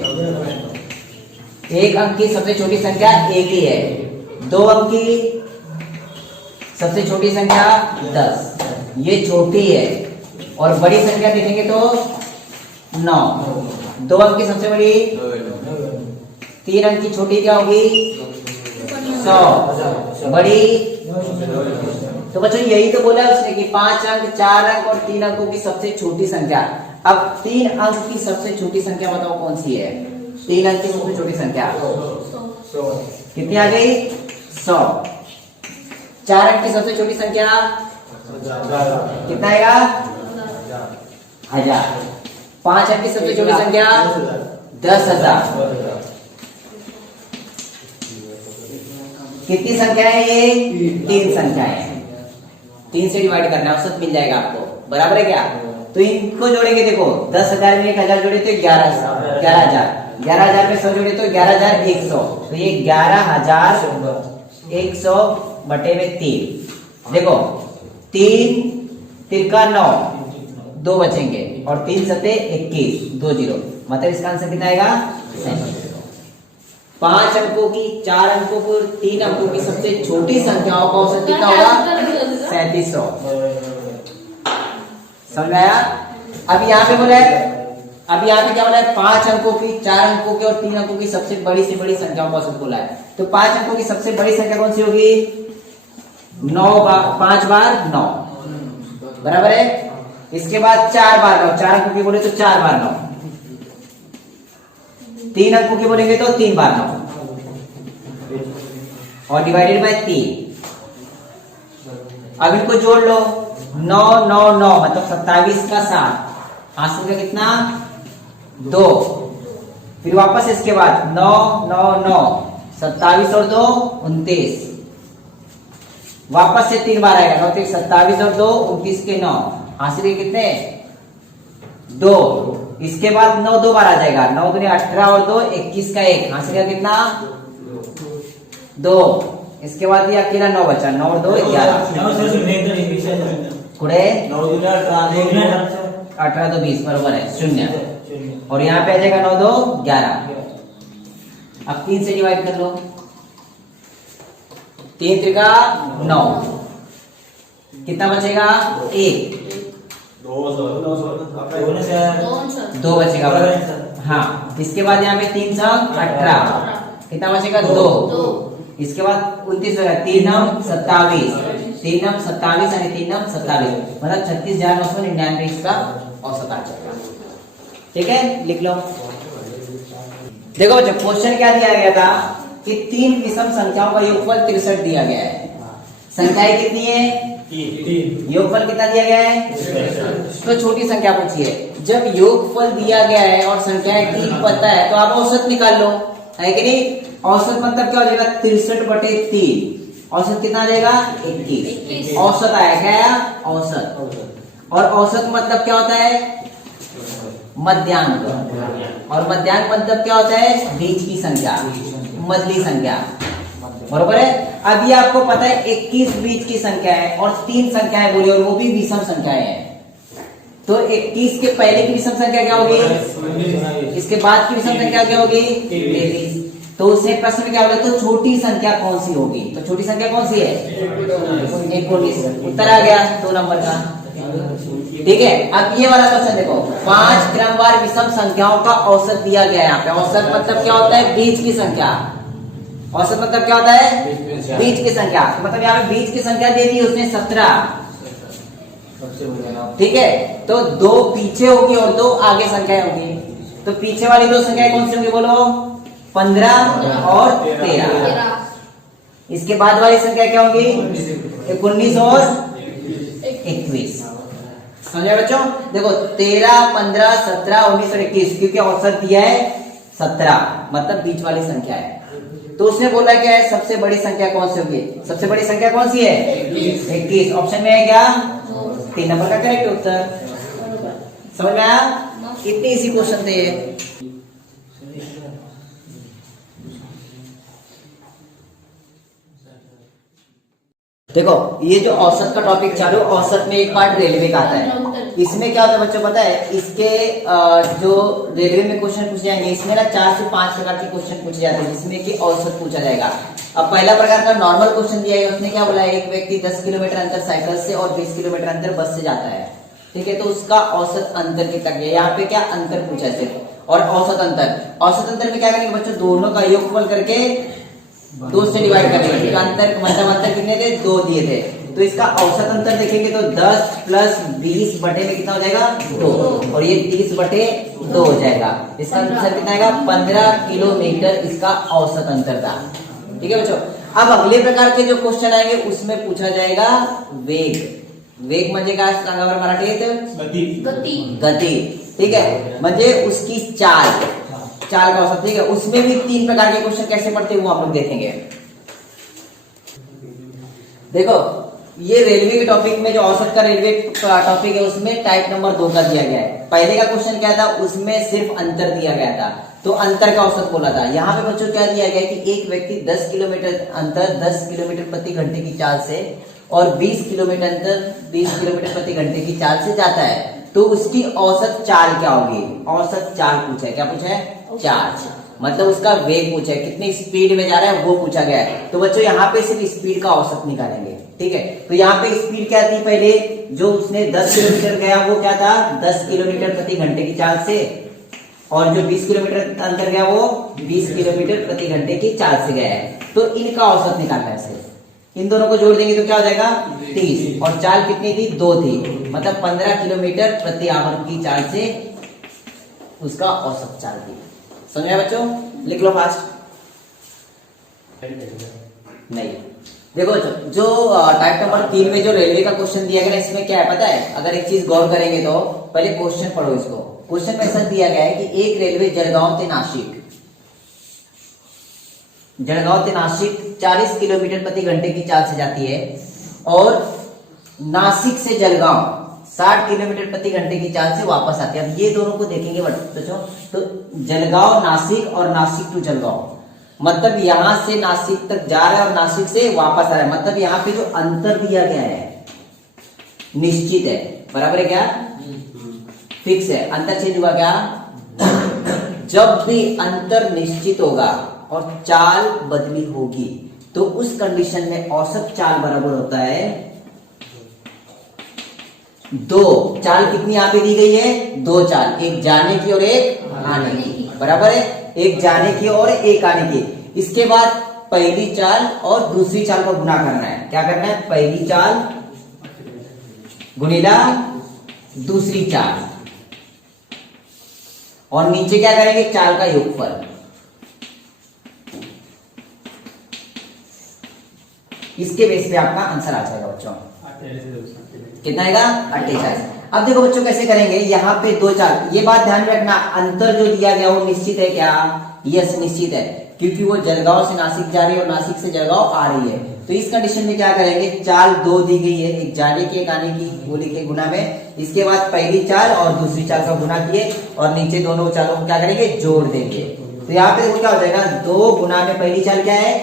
1 अंक की सबसे छोटी संख्या 1 ही है. 2 अंक की सबसे छोटी संख्या 10, ये छोटी है. और बड़ी संख्या देखेंगे तो 9. 2 अंक की सबसे बड़ी, 3 अंक की छोटी क्या होगी, 100, बड़ी. तो बच्चों यही तो बोला उसने कि 5 अंक, 4 अंक और 3 अंकों की सबसे छोटी संख्या. अब 3 अंक की सबसे छोटी संख्या बताओ कौन सी है, 3 अंक की सबसे छोटी संख्या कितनी आ गई, 100. 4 अंक की सबसे छोटी संख्या कितना आएगा, 1000. 5 अंक की सबसे छोटी संख्या 10,000. कितनी संख्या है ये, 3 संख्या है. 3 से डिवाइड करना है, औसत मिल जाएगा आपको, बराबर है क्या. तो इनको जोड़ेंगे, देखो 10,000 में 1,000 जोड़े तो 11,000, 11,000 में 100 जोड़े तो 11,100. तो ये 11,100 बटे में 3। देखो 3 तिरका 9, 2 बचेंगे और 3 सते 21, 2 0, मतलब इसका आंसर कितना आएगा 37। 5 अंकों की, 4 अंकों की, 3 अंकों की सबसे छोटी संख्याओं का औसत कितना होगा 3700। समझ आया? अब यहाँ पे बोला है, अब यहाँ पे क्या बोला है 5 अंकों की, 4 अंकों की और 3 अंकों की सबसे बड़ी से बड़ी संख्याओं का औसत बोला है। तो 5 अंकों की सबसे बड़ी संख्या कौन सी होगी 5 बार 9, बराबर है। इसके बाद 4 बार 9, 4 अंकों की बोले तो 4 बार 9, 3 अंकों की बोलेंगे तो 3 बार 9 और डिवाइडेड बाय 3। अब इनको जोड़ लो, 9 9 9 मतलब 27 का 7, हासिल का कितना 2। फिर वापस इसके बाद 9 9 9 27 और 2 29, वापस से 3 बार आएगा, 27 और 2 29 के 9, हासिल के कितने 2। इसके बाद 9 2 बार आ जाएगा, 9 दूनी 18 और 2 21 का 1, हासिल का कितना 2। इसके बाद ये अकेला 9 बचा, 9 और 2 11, कुड़े 18 2 20 बरोबर है 0। और यहाँ पे आ जाएगा 9 2 11। अब 3 से डिवाइड कर लो, 3 त्रिका 9, कितना बचेगा 1, 2 बचेगा, हाँ। इसके बाद यहाँ पे 3 सब 18, कितना बचेगा 2। इसके बाद 29 होगा, 3 9 27, 3 9 27 यानी 3 9 27, मतलब 36,999 इसका औसत आ जाएगा। ठीक है, लिख लो। देखो बच्चों क्वेश्चन क्या दिया गया था कि 3 विषम संख्याओं का योगफल 63 दिया गया है। संख्याएं कितनी है 3, योगफल कितना दिया गया है, तो छोटी संख्या पूछी है। जब योगफल दिया गया है और संख्याएं 3 पता है तो आप औसत निकाल लो, है कि नहीं। औसत मतलब क्या हो जाएगा 63/3, औसत कितना आ जाएगा 21, औसत आया क्या औसत। और औसत मतलब क्या होता है मध्यांक, और मध्यांक मतलब क्या होता है बीच की संख्या, मझली संख्या, बरोबर है। अभी आपको पता है 21 बीच की संख्या है और 3 संख्याएं बोली और वो भी विषम संख्याएं हैं। तो 21 के पहले की विषम संख्या क्या होगी, इसके बाद की विषम संख्या क्या होगी 23। तो उससे प्रश्न में क्या होगा, तो छोटी संख्या कौन सी होगी, तो छोटी संख्या कौन सी है 19। उत्तर आ गया 2 नंबर का। ठीक है, अब ये वाला क्वेश्चन देखो, 5 क्रमवार विषम संख्याओं का औसत दिया गया है। यहाँ पे औसत मतलब क्या होता है बीच की संख्या, औसत मतलब क्या होता है बीच की संख्या, मतलब यहाँ पे बीच की संख्या दे दी उसने 17। ठीक है, तो 2 पीछे होगी और 2 आगे संख्या होगी। तो पीछे वाली 2 संख्याएं कौन सी होंगी बोलो 15 और 13। इसके बाद वाली संख्या क्या होगी 19 और 21। समझे बच्चों, देखो 13 15 17 19 और 21, क्योंकि औसत दिया है 17, मतलब बीच वाली संख्या है। तो उसने बोला क्या है सबसे बड़ी संख्या कौन सी होगी, सबसे बड़ी संख्या कौन सी है 21। ऑप्शन में है क्या 3 नंबर का करेक्ट उत्तर। समझ में आया, इतने इसी क्वेश्चन थे ये। देखो ये जो औसत का टॉपिक चालू, औसत में एक पार्ट रेलवे का आता है। इसमें क्या होता है बच्चों पता है, इसके जो रेलवे में क्वेश्चन पूछे जाएंगे इसमें ना 4 से 5 प्रकार के क्वेश्चन पूछे जाते हैं जिसमें कि औसत पूछा जाएगा। अब पहला प्रकार का नॉर्मल क्वेश्चन दिया है, उसने क्या बोला है एक व्यक्ति 10 किलोमीटर अंतर साइकिल से और 20 किलोमीटर अंतर बस से जाता है। ठीक है, तो उसका औसत अंतर कितना गया, यहाँ पे क्या अंतर पूछा सिर्फ, और औसत अंतर। औसत अंतर में क्या करेंगे बच्चों, दोनों का योगफल करके 2 से डिवाइड करेंगे। अंतर मतलब अंतर कितने थे 2 दिए थे, तो इसका औसत अंतर देखेंगे तो 10 प्लस 20 बटे में कितना हो जाएगा 2, और ये 30 बटे 2 हो जाएगा। इसका आंसर कितना आएगा 15 किलोमीटर इसका औसत अंतर था। ठीक है बच्चों, अब अगले प्रकार के जो क्वेश्चन आएंगे उसमें पूछा जाएगा वेग। वेग म्हणजे काय सांगा मराठीत गती। ठीक है, म्हणजे उसकी चाल का औसत। ठीक है, उसमें भी 3 प्रकार के क्वेश्चन कैसे पढ़ते हैं वो हम लोग देखेंगे। देखो ये रेलवे के टॉपिक में जो औसत का रेलवे टॉपिक है उसमें टाइप नंबर 2 का दिया गया है। पहले का क्वेश्चन क्या था, उसमें सिर्फ अंतर दिया गया था, तो अंतर का औसत बोला था। यहाँ पे बच्चों क्या दिया गया कि एक व्यक्ति 10 किलोमीटर अंतर 10 किलोमीटर प्रति घंटे की चाल से और 20 किलोमीटर अंतर 20 किलोमीटर प्रति घंटे की चाल से जाता है, तो उसकी औसत चाल क्या होगी। औसत चाल पूछा है, क्या पूछा है, चाल, मतलब उसका वेग पूछा है, कितनी स्पीड में जा रहा है वो पूछा गया है। तो बच्चों यहाँ पे सिर्फ स्पीड का औसत निकालेंगे, ठीक है। तो यहाँ पे स्पीड क्या थी, पहले जो उसने 10 किलोमीटर गया वो क्या था, 10 किलोमीटर प्रति घंटे की चाल से, और जो 20 किलोमीटर अंतर गया वो 20 किलोमीटर प्रति घंटे की चाल से गया है। तो इनका औसत निकालना है सिर्फ, इन दोनों को जोड़ देंगे तो क्या हो जाएगा 30, और चाल कितनी थी, 2 थी, मतलब 15 किलोमीटर प्रति आवर की चाल से उसका औसत चाल थी। समझ आया बच्चों, लिख लो फास्ट। नहीं, देखो बच्चों, जो टाइप नंबर 3 में जो रेलवे का क्वेश्चन दिया गया इसमें क्या है पता है, अगर एक चीज गौर करेंगे तो पहले क्वेश्चन पढ़ो इसको। क्वेश्चन में ऐसा दिया गया है कि एक रेलवे जलगांव से नासिक 40 किलोमीटर प्रति घंटे की चाल से जाती है, और नासिक से जलगांव 60 किलोमीटर प्रति घंटे की चाल से वापस आती है। अब ये दोनों को देखेंगे बच्चों, तो जलगांव नासिक और नासिक टू जलगांव, मतलब यहां से नासिक तक जा रहा है और नासिक से वापस आ रहा है, मतलब यहाँ पे जो अंतर दिया गया है निश्चित है, बराबर है क्या, फिक्स है। अंतर चेंज हुआ क्या, जब भी अंतर निश्चित होगा और चाल बदली होगी तो उस कंडीशन में औसत चाल बराबर होता है 2। चाल कितनी यहाँ पे दी गई है, 2 चाल, एक जाने की और एक आने की, बराबर है, एक जाने की और एक आने की। इसके बाद पहली चाल और दूसरी चाल को गुना करना है। क्या करना है, पहली चाल गुणिला दूसरी चाल, और नीचे क्या करेंगे, चाल का योगफल। इसके बेस पे आपका आंसर आ जाएगा बच्चों, कितना आएगा, 48। अब देखो बच्चों कैसे करेंगे, यहाँ पे 2 चाल, ये बात ध्यान में रखना, अंतर जो दिया गया वो निश्चित है क्या, यस निश्चित है, क्योंकि वो जलगांव से नासिक जा रही है और नासिक से जलगांव आ रही है। तो इस कंडीशन में क्या करेंगे, चाल 2 दी गई है, एक जाने की एक आने की, वो लिखे गुना में, इसके बाद पहली चाल और दूसरी चाल का गुना किए, और नीचे दोनों चालों को क्या करेंगे, जोड़ देंगे। तो यहाँ पे देखो क्या हो जाएगा, 2 गुना में पहली चाल क्या है,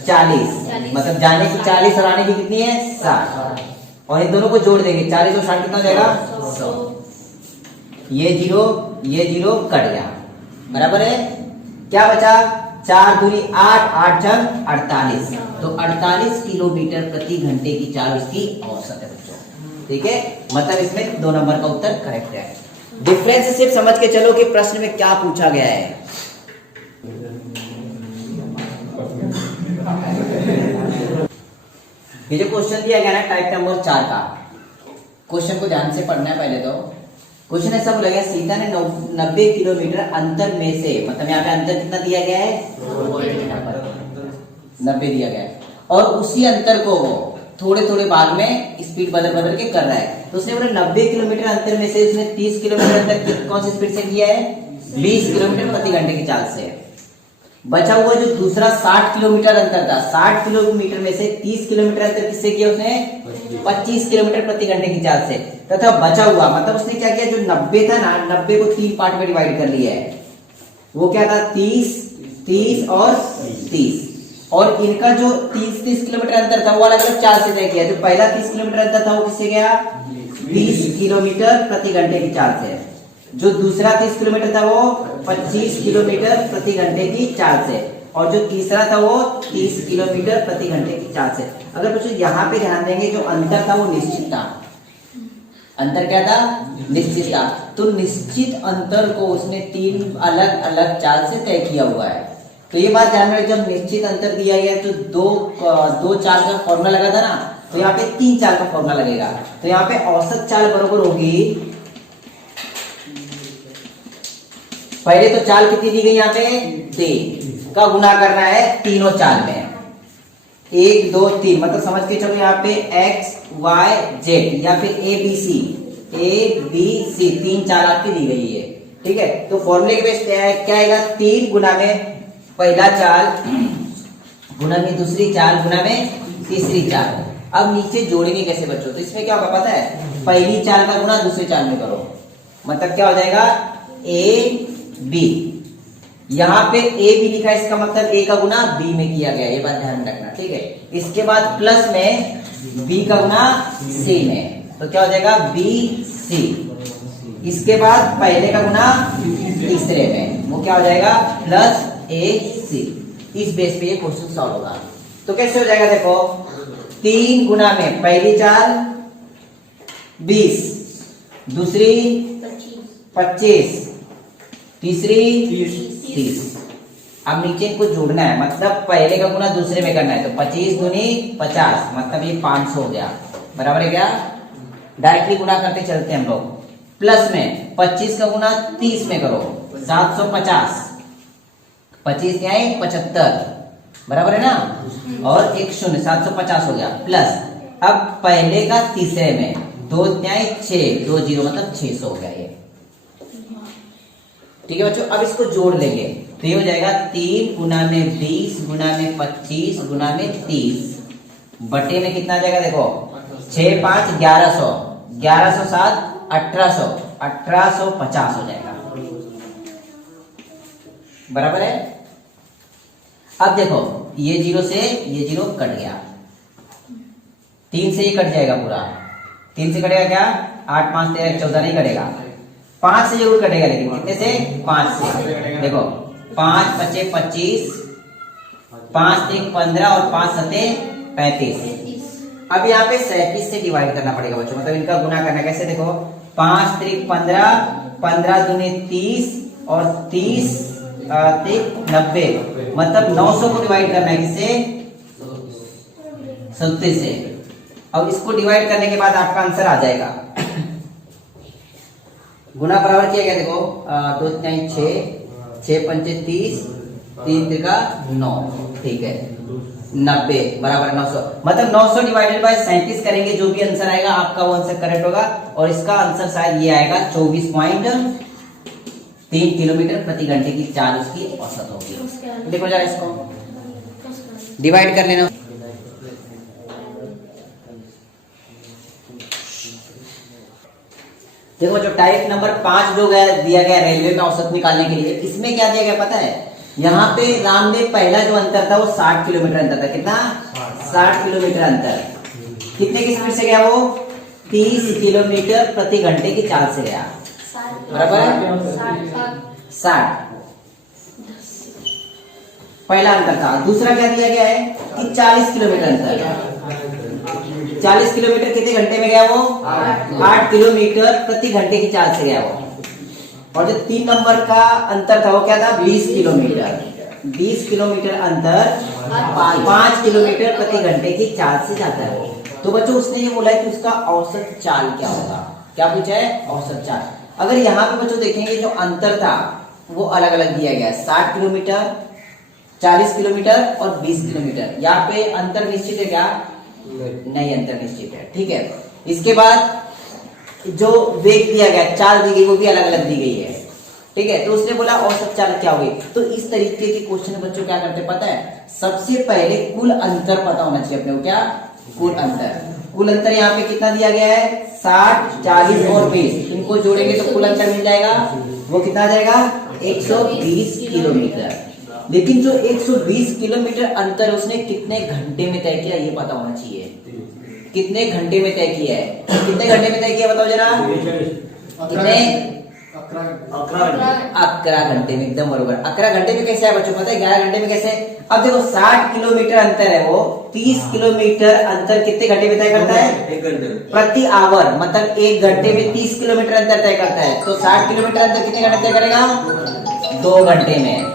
40, मतलब जाने की 40 और आने की कितनी है, 60, और इन दोनों को जोड़ देंगे, 40 और 60 कितना हो जाएगा, 100। ये जीरो कट गया, बराबर है, क्या बचा, 4 दूनी 8, 8 जंग 48, तो 48 किलोमीटर प्रति घंटे की चाल उसकी औसत है बच्चों, ठीक है। मतलब इसमें 2 नंबर का उत्तर करेक्ट है। डिफरेंस सिर्फ समझ के चलो कि प्रश्न में क्या पूछा गया है। ये जो क्वेश्चन दिया गया ना टाइप नंबर 4 का, क्वेश्चन को ध्यान से पढ़ना है पहले तो। क्वेश्चन ऐसा बोला गया, सीता ने 90 किलोमीटर अंतर में से, मतलब यहाँ पे अंतर कितना दिया गया है, 90 दिया गया है, और उसी अंतर को थोड़े थोड़े भाग में स्पीड बदल बदल के कर रहा है। तो उसने बोला 90 किलोमीटर अंतर में से उसने 30 किलोमीटर अंतर कौन सी स्पीड से किया है, 20 किलोमीटर प्रति घंटे की चाल से। बचा हुआ जो दूसरा 60 किलोमीटर अंतर था, 60 किलोमीटर में से 30 किलोमीटर अंतर किससे किया उसने, 25 किलोमीटर प्रति घंटे की चाल से, तथा बचा हुआ, मतलब उसने क्या किया, जो 90 था ना, 90 को 3 पार्ट में डिवाइड कर लिया है। वो क्या था, 30, 30 और 30, और इनका जो 30 किलोमीटर अंतर था वो अलग अलग चाल से तय किया। जो पहला 30 किलोमीटर अंतर था वो किससे गया, 20 किलोमीटर प्रति घंटे की चाल से। जो दूसरा 30 किलोमीटर था वो 25 किलोमीटर प्रति घंटे की चाल से, और जो तीसरा था वो 30 किलोमीटर प्रति घंटे की चाल से। अगर बच्चों यहाँ पे ध्यान देंगे, जो अंतर था वो निश्चित था, अंतर क्या था, निश्चित था। तो निश्चित अंतर को उसने 3 अलग अलग चाल से तय किया हुआ है। तो ये बात ध्यान में, जब निश्चित अंतर दिया गया तो दो चाल का फॉर्मूला लगा था ना, तो यहाँ पे 3 चाल का फॉर्मूला लगेगा। तो यहाँ पे औसत चाल बराबर होगी, पहले तो चाल कितनी दी गई, यहाँ पे 3 का गुना करना है तीनों चाल में, 1 2 3, मतलब समझ के चलो यहाँ पे x y z या फिर a b c 3 चाल आपकी दी गई है, ठीक है। तो फॉर्मूले के बेस क्या आएगा, 3 गुना में पहला चाल गुना में दूसरी चाल गुना में तीसरी चाल, अब नीचे जोड़ेंगे कैसे बच्चों? तो इसमें क्या होगा पता है, पहली चाल का गुणा दूसरी चाल में करो, मतलब क्या हो जाएगा ए बी। यहाँ पे ए बी लिखा है, इसका मतलब ए का गुना बी में किया गया, ये बात ध्यान में रखना, ठीक है। इसके बाद प्लस में बी का गुना सी में, तो क्या हो जाएगा बी सी। इसके बाद पहले का गुना तीसरे में, वो क्या हो जाएगा प्लस ए सी। इस बेस पे ये क्वेश्चन सॉल्व होगा। तो कैसे हो जाएगा देखो, 3 गुना में पहली चाल 20, दूसरी 25, तीसरी 30। अब नीचे को जोड़ना है, मतलब पहले का गुना दूसरे में करना है, तो 25 दूनी 50, मतलब ये 500 हो गया, बराबर है क्या? डायरेक्टली गुना करते चलते हैं हम लोग। प्लस में 25 का गुना 30 में करो, 750, 25 क्या है 75, बराबर है ना, और एक शून्य, 750 हो गया। प्लस अब पहले का तीसरे में 2 क्या है 6, 2 0 मतलब 600 हो गया ये, ठीक है बच्चों। अब इसको जोड़ लेंगे तो ये हो जाएगा 3 गुना में 20 गुना में 25 गुना में 30 बटे में कितना आ जाएगा देखो, 6 5 1100, 1100 7 1800, 1850 हो जाएगा, बराबर है। अब देखो ये 0 से ये 0 कट गया, 3 से ये कट जाएगा पूरा, 3 से कटेगा क्या 8 5 13 14 नहीं कटेगा, 5 से जरूर कटेगा, लेकिन कितने से 5 से। देखो 5 5 25, 5 3 15 और 5 7 35। अब यहाँ पे 37 से डिवाइड करना पड़ेगा बच्चों, मतलब इनका गुना करना कैसे देखो, 5 3 15, 15 दूनी 30 और 30 90, मतलब 900 को डिवाइड करना है किससे 37 से। अब इसको डिवाइड करने के बाद आपका आंसर आ जाएगा, गुना बराबर किया गया देखो, 2 3 6, 6 5 30, 3 3 9, ठीक है 90 बराबर 900, मतलब 900 डिवाइडेड बाय 37 करेंगे, जो भी आंसर आएगा आपका वो आंसर करेक्ट होगा। और इसका आंसर शायद ये आएगा 24.3 किलोमीटर प्रति घंटे की चाल उसकी औसत होगी। देखो जरा इसको डिवाइड कर लेना। देखो जो टाइप नंबर 5 जो दिया गया रेलवे में औसत निकालने के लिए, इसमें क्या दिया गया पता है, यहाँ पे रामदेव पहला जो अंतर था वो 60 किलोमीटर अंतर था, कितना 60 किलोमीटर अंतर, कितने की स्पीड से गया वो 30 किलोमीटर प्रति घंटे की चाल से गया, बराबर है 60 पहला अंतर था। दूसरा क्या दिया गया है कि 40 किलोमीटर अंतर, 40 किलोमीटर कितने घंटे में गया वो 8 किलोमीटर प्रति घंटे की चाल से गया वो। और जो 3 नंबर का अंतर था वो क्या था 20 किलोमीटर, 20 किलोमीटर अंतर 5 किलोमीटर प्रति घंटे की चाल से जाता है वो। तो बच्चों उसने ये बोला है कि उसका औसत चाल क्या होगा, क्या पूछा है औसत चाल। अगर यहाँ पे बच्चों देखेंगे जो अंतर था वो अलग अलग दिया गया है, 60 किलोमीटर 40 किलोमीटर और 20 किलोमीटर, यहाँ पे अंतर निश्चित है क्या नहीं अंतर निश्चित है, ठीक है। इसके बाद जो वेग दिया गया चाल दी गई वो भी अलग अलग दी गई है, ठीक है। तो उसने बोला औसत चाल क्या होगी। तो इस तरीके के क्वेश्चन बच्चों क्या करते पता है, सबसे पहले कुल अंतर पता होना चाहिए अपने को, क्या कुल अंतर। कुल अंतर यहाँ पे कितना दिया गया है 60 40 और 20, इनको जोड़ेंगे तो कुल अंतर मिल जाएगा, वो कितना आ जाएगा 120 किलोमीटर। लेकिन जो 120 किलोमीटर अंतर उसने कितने घंटे में तय किया ये पता होना चाहिए, कितने घंटे में तय किया है, कितने घंटे में तय किया बताओ जरा, कितने 11 घंटे में, एकदम बरोबर। 11 घंटे में कैसे है बच्चों पता है, 11 घंटे में कैसे। अब देखो 60 किलोमीटर अंतर है वो, 30 किलोमीटर अंतर कितने घंटे में तय करता है प्रति आवर, मतलब 1 घंटे में 30 किलोमीटर अंतर तय करता है। तो 60 किलोमीटर अंतर कितने घंटे तय करेगा 2 घंटे में।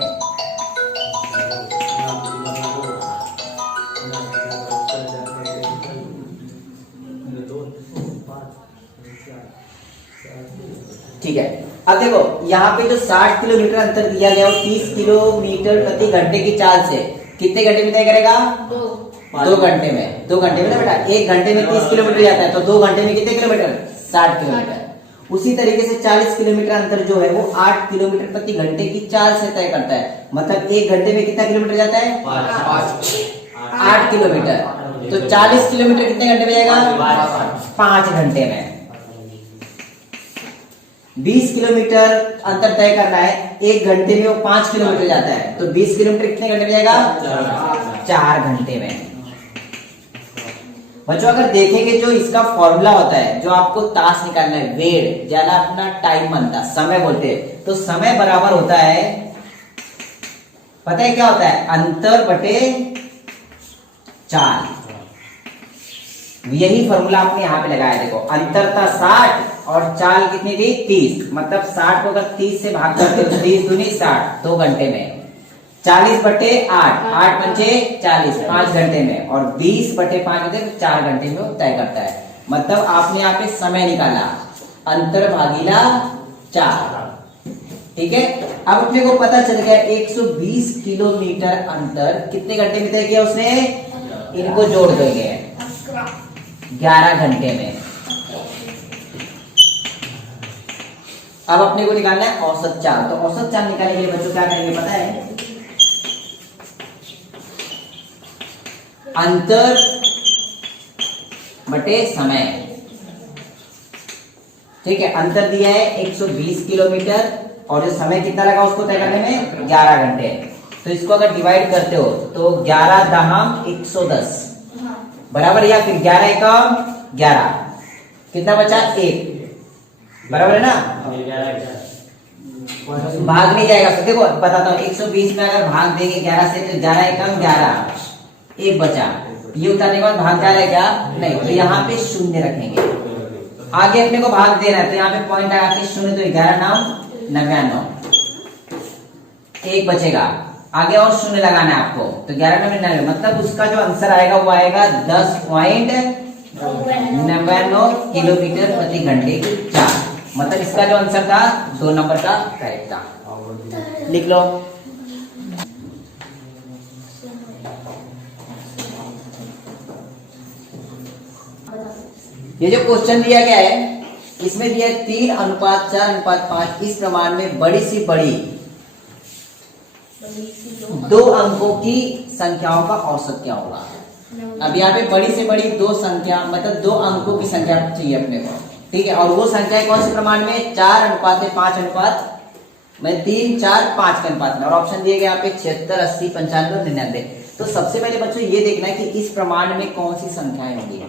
ठीक है। अब देखो यहाँ पे जो 60 किलोमीटर अंतर दिया गया वो 30 किलोमीटर प्रति घंटे की चाल से कितने घंटे में तय करेगा 2 घंटे में। 2 घंटे में ना बेटा, 1 घंटे में 30 किलोमीटर जाता है, तो 2 घंटे में कितने किलोमीटर 60 किलोमीटर। उसी तरीके से 40 किलोमीटर अंतर जो है वो 8 किलोमीटर प्रति घंटे की चाल से तय करता है, मतलब 1 घंटे में कितना किलोमीटर जाता है 8 किलोमीटर। तो 40 किलोमीटर कितने घंटे में जाएगा? 5 घंटे में। 20 किलोमीटर अंतर तय करना है, 1 घंटे में वो 5 किलोमीटर जाता है, तो 20 किलोमीटर कितने घंटे में जाएगा? 4 घंटे में। बच्चों अगर देखेंगे जो इसका फॉर्मूला होता है, जो आपको तास निकालना है, वेड़ ज्यादा अपना टाइम बनता, समय बोलते हैं, तो समय बराबर होता है, पता है क्या होता है? अंतर बटे चाल। यही फॉर्मूला आपने यहाँ पे लगाया, देखो अंतर था 60 और चाल कितनी थी? 30, मतलब 60 को अगर 30 से भाग करते हो तो 30 दूनी 60, 2 घंटे में। 40 बटे 8, 8 पंचे 40, 5 घंटे में, और 20 बटे 5 होते तो 4 घंटे में वो तय करता है। मतलब आपने यहाँ पे समय निकाला, अंतर भागीला 4, ठीक है। अब अपने को पता चल गया 120 किलोमीटर अंतर कितने घंटे में तय किया उसने? इनको जोड़ देंगे 11 घंटे में। अब अपने को निकालना है औसत चाल, तो औसत चाल निकालने के लिए बच्चों क्या करेंगे पता है? अंतर बटे समय, ठीक है। अंतर दिया है 120 किलोमीटर और जो समय कितना लगा उसको तय करने में? 11 घंटे। तो इसको अगर डिवाइड करते हो तो 11 दहम 110 बराबर, या फिर 11 एकम 11, कितना बचा? 1, बराबर है ना? भाग नहीं जाएगा तो देखो बताता हूँ, 120 में अगर भाग देंगे 11 से तो 11 एकम 11, 1 बचा। ये उतारने के बाद भाग जा रहा है क्या? नहीं, तो यहाँ पे 0 रखेंगे। आगे अपने को भाग देना है तो यहाँ पे पॉइंट लगा के 0, तो 11 9 99, 1 बचेगा। आगे और 0 लगाना है आपको, तो 11 9 99, मतलब उसका जो आंसर आएगा वो आएगा 10.99 किलोमीटर प्रति घंटे की चाल। मतलब इसका जो आंसर था 2 नंबर का करेक्ट था। लिख लो। ये जो क्वेश्चन दिया गया है इसमें दिया 3:4:5, इस प्रमाण में बड़ी सी बड़ी 2 अंकों की संख्याओं का औसत क्या होगा? अब यहाँ पे बड़ी से बड़ी 2 संख्या, मतलब 2 अंकों की संख्या चाहिए अपने को, ठीक है। और वो संख्या कौन से प्रमाण में? 4:5 में 3, 4, 5 के अनुपात में। और ऑप्शन दिए गए यहाँ पे 76, 80, 95 और 99। तो सबसे पहले बच्चों ये देखना है कि इस प्रमाण में कौन सी संख्याएं होंगी।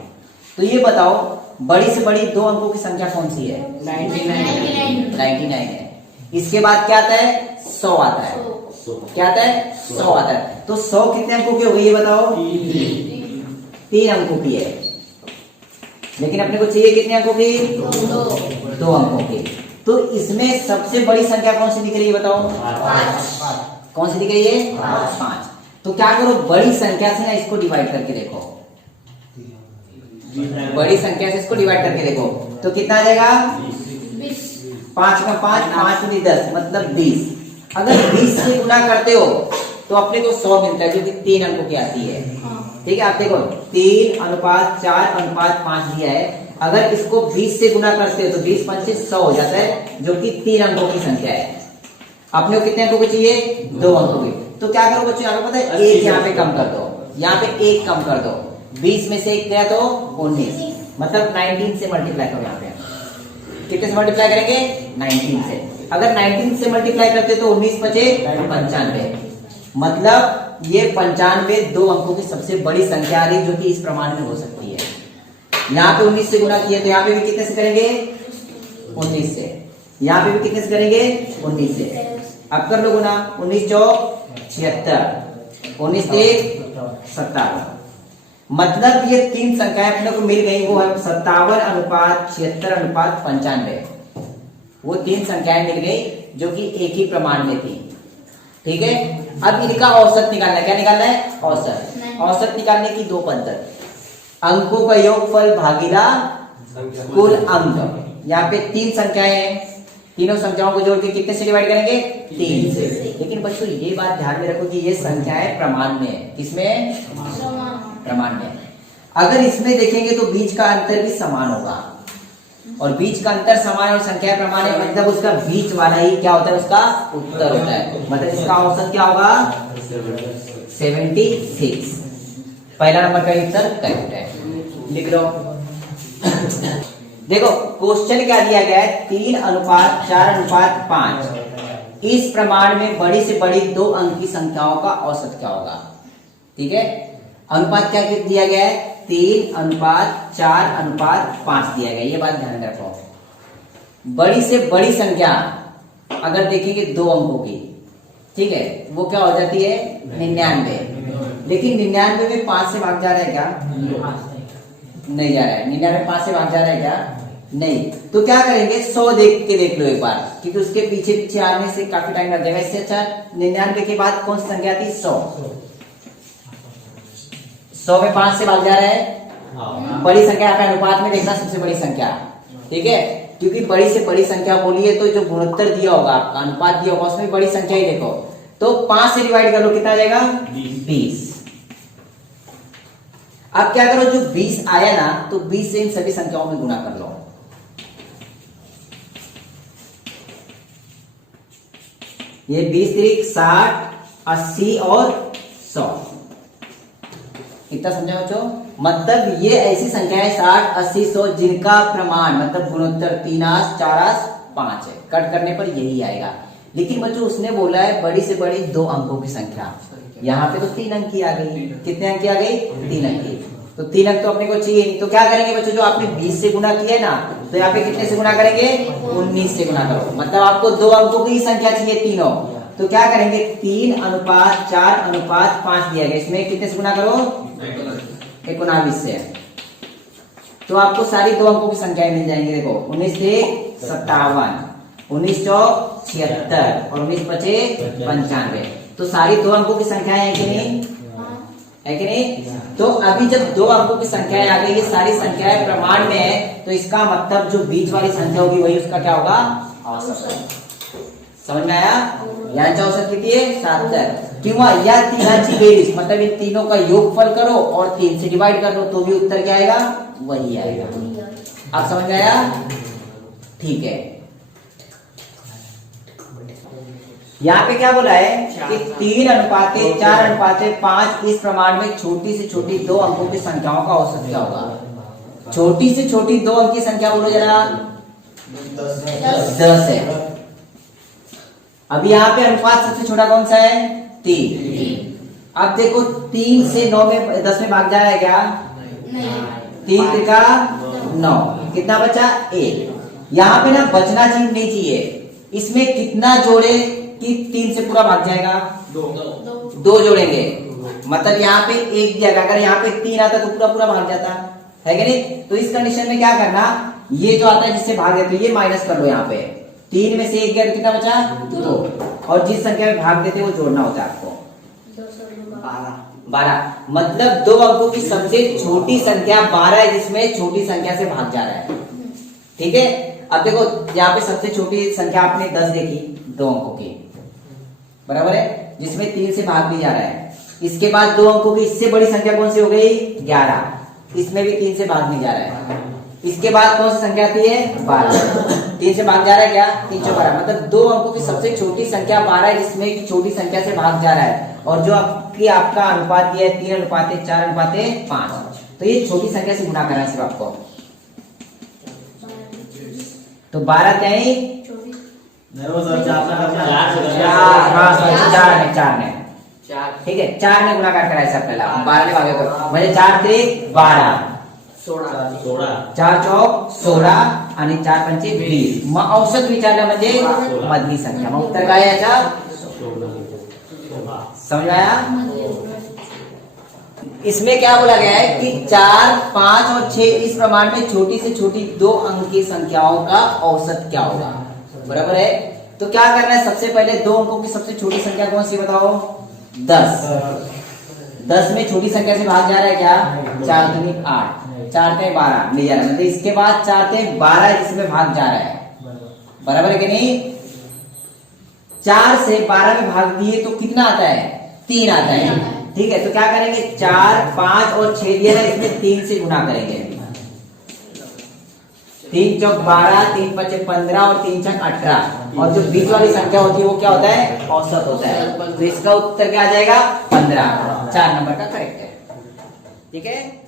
तो ये बताओ बड़ी से बड़ी 2 अंकों की संख्या कौन सी है? 99 है। इसके बाद क्या आता है? 100 आता है। क्या आता है? 100 आता है। तो 100 कितने अंकों की हो गई ये बताओ? 3 अंकों की है। लेकिन अपने को चाहिए कितने अंकों की? 2 अंकों की। तो इसमें सबसे बड़ी संख्या कौन सी दिख रही है बताओ? 5। कौन सी दिख रही है? 5। तो क्या करो, बड़ी संख्या से ना इसको डिवाइड करके देखो, बड़ी संख्या से इसको डिवाइड करके देखो तो कितना आ जाएगा? 5 का 5, 5 दूनी 10, मतलब 20। अगर 20 से गुना करते हो तो अपने को 100 मिलता है, जो कि 3 अंकों की आती है, ठीक है। आप देखो 3:4:5 दिया है, अगर इसको 20 से गुना करते हो तो 20 पंचे 100 हो जाता है, जो कि 3 अंकों की संख्या है। अपने को कितने अंकों की चाहिए? 2 अंकों की। तो क्या करो बच्चों, यहाँ पे पता है 1 यहाँ पे कम कर दो, यहाँ पे 1 कम कर दो, 20 में से 1 गया तो 19, मतलब 19 से मल्टीप्लाई करो। यहाँ पे कितने से मल्टीप्लाई करेंगे? 19 से। अगर 19 से मल्टीप्लाई करते तो 19 बचे 95, मतलब ये 95 2 अंकों की सबसे बड़ी संख्या आ रही, जो कि इस प्रमाण में हो सकती है। यहाँ पे 19 से गुना किया तो यहाँ पे भी कितने से करेंगे? 19 से। यहाँ पे भी कितने से करेंगे? 19 से। अब कर लो गुना, 19 चौक 76, 19 एक 57, मतलब ये 3 संख्याएं अपने को मिल गई, वो है 57:76:95। वो 3 संख्याएं मिल गई जो कि एक ही प्रमाण में थी, ठीक है। अब इनका औसत निकालना है। क्या निकालना है? औसत। औसत निकालने की 2 पद्धति, अंकों का योगफल भागीला कुल अंक। यहाँ पे 3 संख्याएं हैं, तीनों संख्याओं को जोड़ के कितने से डिवाइड करेंगे? 3 से। लेकिन बच्चों ये बात ध्यान में रखो कि ये संख्याएं प्रमाण में है। किसमें? प्रमाण में। अगर इसमें देखेंगे तो बीच का अंतर भी समान होगा, और बीच का अंतर समान और संख्या प्रमाण है, मतलब उसका बीच वाला ही क्या होता है? उसका उत्तर होता है। मतलब इसका औसत क्या होगा? 76। पहला नंबर का उत्तर करेक्ट है, लिख लो। देखो क्वेश्चन क्या दिया गया है, 3:4:5 इस प्रमाण में बड़ी से बड़ी 2 अंक की संख्याओं का औसत क्या होगा। ठीक है, अनुपात क्या दिया गया है, 3:4:5 दिया गया, ये बात ध्यान रखो। बड़ी से बड़ी संख्या अगर देखेंगे 2 अंकों की, ठीक है, वो क्या हो जाती है 99। लेकिन 99 में 5 से भाग जा रहा है क्या, नहीं जा रहा है। 99 5 से भाग जा रहा है क्या, नहीं। तो क्या करेंगे, 100 देख लो एक बार, क्योंकि उसके पीछे पीछे आने से काफी टाइम लग जाएगा। इससे अच्छा 99 के बाद कौन सी संख्या आती है, 100। 100 में 5 से भाग जा रहा है, बड़ी संख्या पे अनुपात में देखना सबसे बड़ी संख्या। ठीक है, क्योंकि बड़ी से बड़ी संख्या बोली है तो जो गुणोत्तर दिया होगा आपका, अनुपात दिया होगा, उसमें बड़ी संख्या ही देखो। तो 5 से डिवाइड कर लो, कितना आ जाएगा 20। अब क्या करो, जो 20 आया ना, तो 20 से इन सभी संख्याओं में गुणा कर लो। ये 20 3 60 80 और 100, इतना समझा बच्चों। मतलब ये ऐसी संख्या है 60 80 100 जिनका प्रमाण मतलब गुणोत्तर 3 8 4 8 5 है। कट करने पर यही आएगा। लेकिन बच्चों उसने बोला है बड़ी से बड़ी 2 अंकों की संख्या, यहाँ पे तो 3 अंक की आ गई। कितने अंक की आ गई, 3 अंक की। तो 3 अंक तो अपने को चाहिए, तो क्या करेंगे बच्चों, जो आपने 20 से गुणा किया है ना, तो यहाँ पे कितने से गुणा करेंगे, 19 से गुणा करो। मतलब आपको 2 अंकों की संख्या चाहिए तीनों, तो क्या करेंगे 3:4:5 दिया गया, इसमें कितने से गुणा करो, 19 से। तो आपको सारी 2 अंकों की संख्याएं मिल जाएंगी। देखो 19 से 57, 19 चौक 76 और 19 पचे 95। तो सारी 2 अंकों की संख्याएं है कि नहीं, है कि नहीं। तो अभी जब 2 अंकों की संख्याएं आ गई, ये सारी संख्याएं प्रमाण में है, तो इसका मतलब जो बीच वाली संख्या होगी वही उसका क्या होगा, औसत। समझ में आया। यहाँ जो औसत कितनी है 70। क्यों, या तीनाची बेरीज, मतलब इन तीनों का योगफल करो और 3 से डिवाइड कर दो, तो भी उत्तर क्या आएगा, वही आएगा। आप समझ में आया, ठीक है। यहाँ पे क्या बोला है कि 3:4:5 इस प्रमाण में छोटी से छोटी 2 अंकों की संख्याओं का औसत क्या होगा। छोटी से छोटी 2 अंक की संख्या बोलो जरा, 10 है। अब यहाँ पे अनुपात सबसे छोटा कौन सा है, 3। अब देखो 3 से 9 में 10 में भाग जा रहा है क्या, 3 त्रिका 9, कितना बचा 1। यहाँ पे ना बचना नहीं चाहिए, इसमें कितना जोड़े कि 3 से पूरा भाग जाएगा, 2 जोड़ेंगे। मतलब यहाँ पे 1 दिया, अगर यहाँ पे 3 आता तो पूरा भाग जाता है कि नहीं। तो इस कंडीशन में क्या करना, ये जो आता है जिससे भाग देते ये माइनस कर लो। यहाँ पे 3 में से 1 गया तो कितना बचा 2, और जिस संख्या में भाग देते वो जोड़ना होता है आपको 12। मतलब 2 अंकों की सबसे छोटी संख्या 12 है, जिसमें छोटी संख्या से भाग जा रहा है। ठीक है, अब देखो यहाँ पे सबसे छोटी संख्या आपने 10 देखी 2 अंकों की, बराबर है, जिसमें 3 से भाग भी जा रहा है। इसके बाद 2 अंकों की इससे बड़ी संख्या कौन सी हो गई 11, इसमें भी 3 से भाग नहीं जा रहा है। इसके बाद कौन सी संख्या आती है 12, 3 से भाग जा रहा है क्या, 3 से 12। मतलब 2 अंकों की सबसे छोटी संख्या 12 है, जिसमें की छोटी संख्या से भाग जा रहा है। और जो आपका अनुपात दिया है 3:4:5, तो ये छोटी संख्या से गुणा करना है सिर्फ आपको। तो 12 क्या है, 4 ठीक है, 4 ने गुणाकार कराया सब पहला, 12 ने भागे को, म्हणजे 4 3 12, 4 चौक 16 आणि 4 पंचे 20। मग औसत विचारलं म्हणजे मधली संख्या। मग उत्तर काय याचा, समझ आया। इसमें क्या बोला गया है कि 4 5 और 6 इस प्रमाण में छोटी से छोटी 2 अंक की संख्याओं का औसत क्या होगा, बराबर है। तो क्या करना है, सबसे पहले 2 अंकों की सबसे छोटी संख्या कौन सी बताओ, 10। 10 में छोटी संख्या से भाग जा रहा है क्या, 4 दूनी 8, 4 ते 12 नहीं जा रहा, मतलब इसके बाद 4 ते 12 जिसमें भाग जा रहा है, बराबर है कि नहीं। 4 से 12 में भाग दिए तो कितना आता है, 3 आता है। ठीक है, तो क्या करेंगे 4 5 और 6 दिया है, इसमें 3 से गुणा करेंगे। 3 चौक 12, 3 पचे 15 और 3 छक 18, और जो बीच वाली संख्या होती है वो क्या होता है, औसत होता है। तो इसका उत्तर क्या आ जाएगा 15, 4 नंबर का करेक्ट है। ठीक है।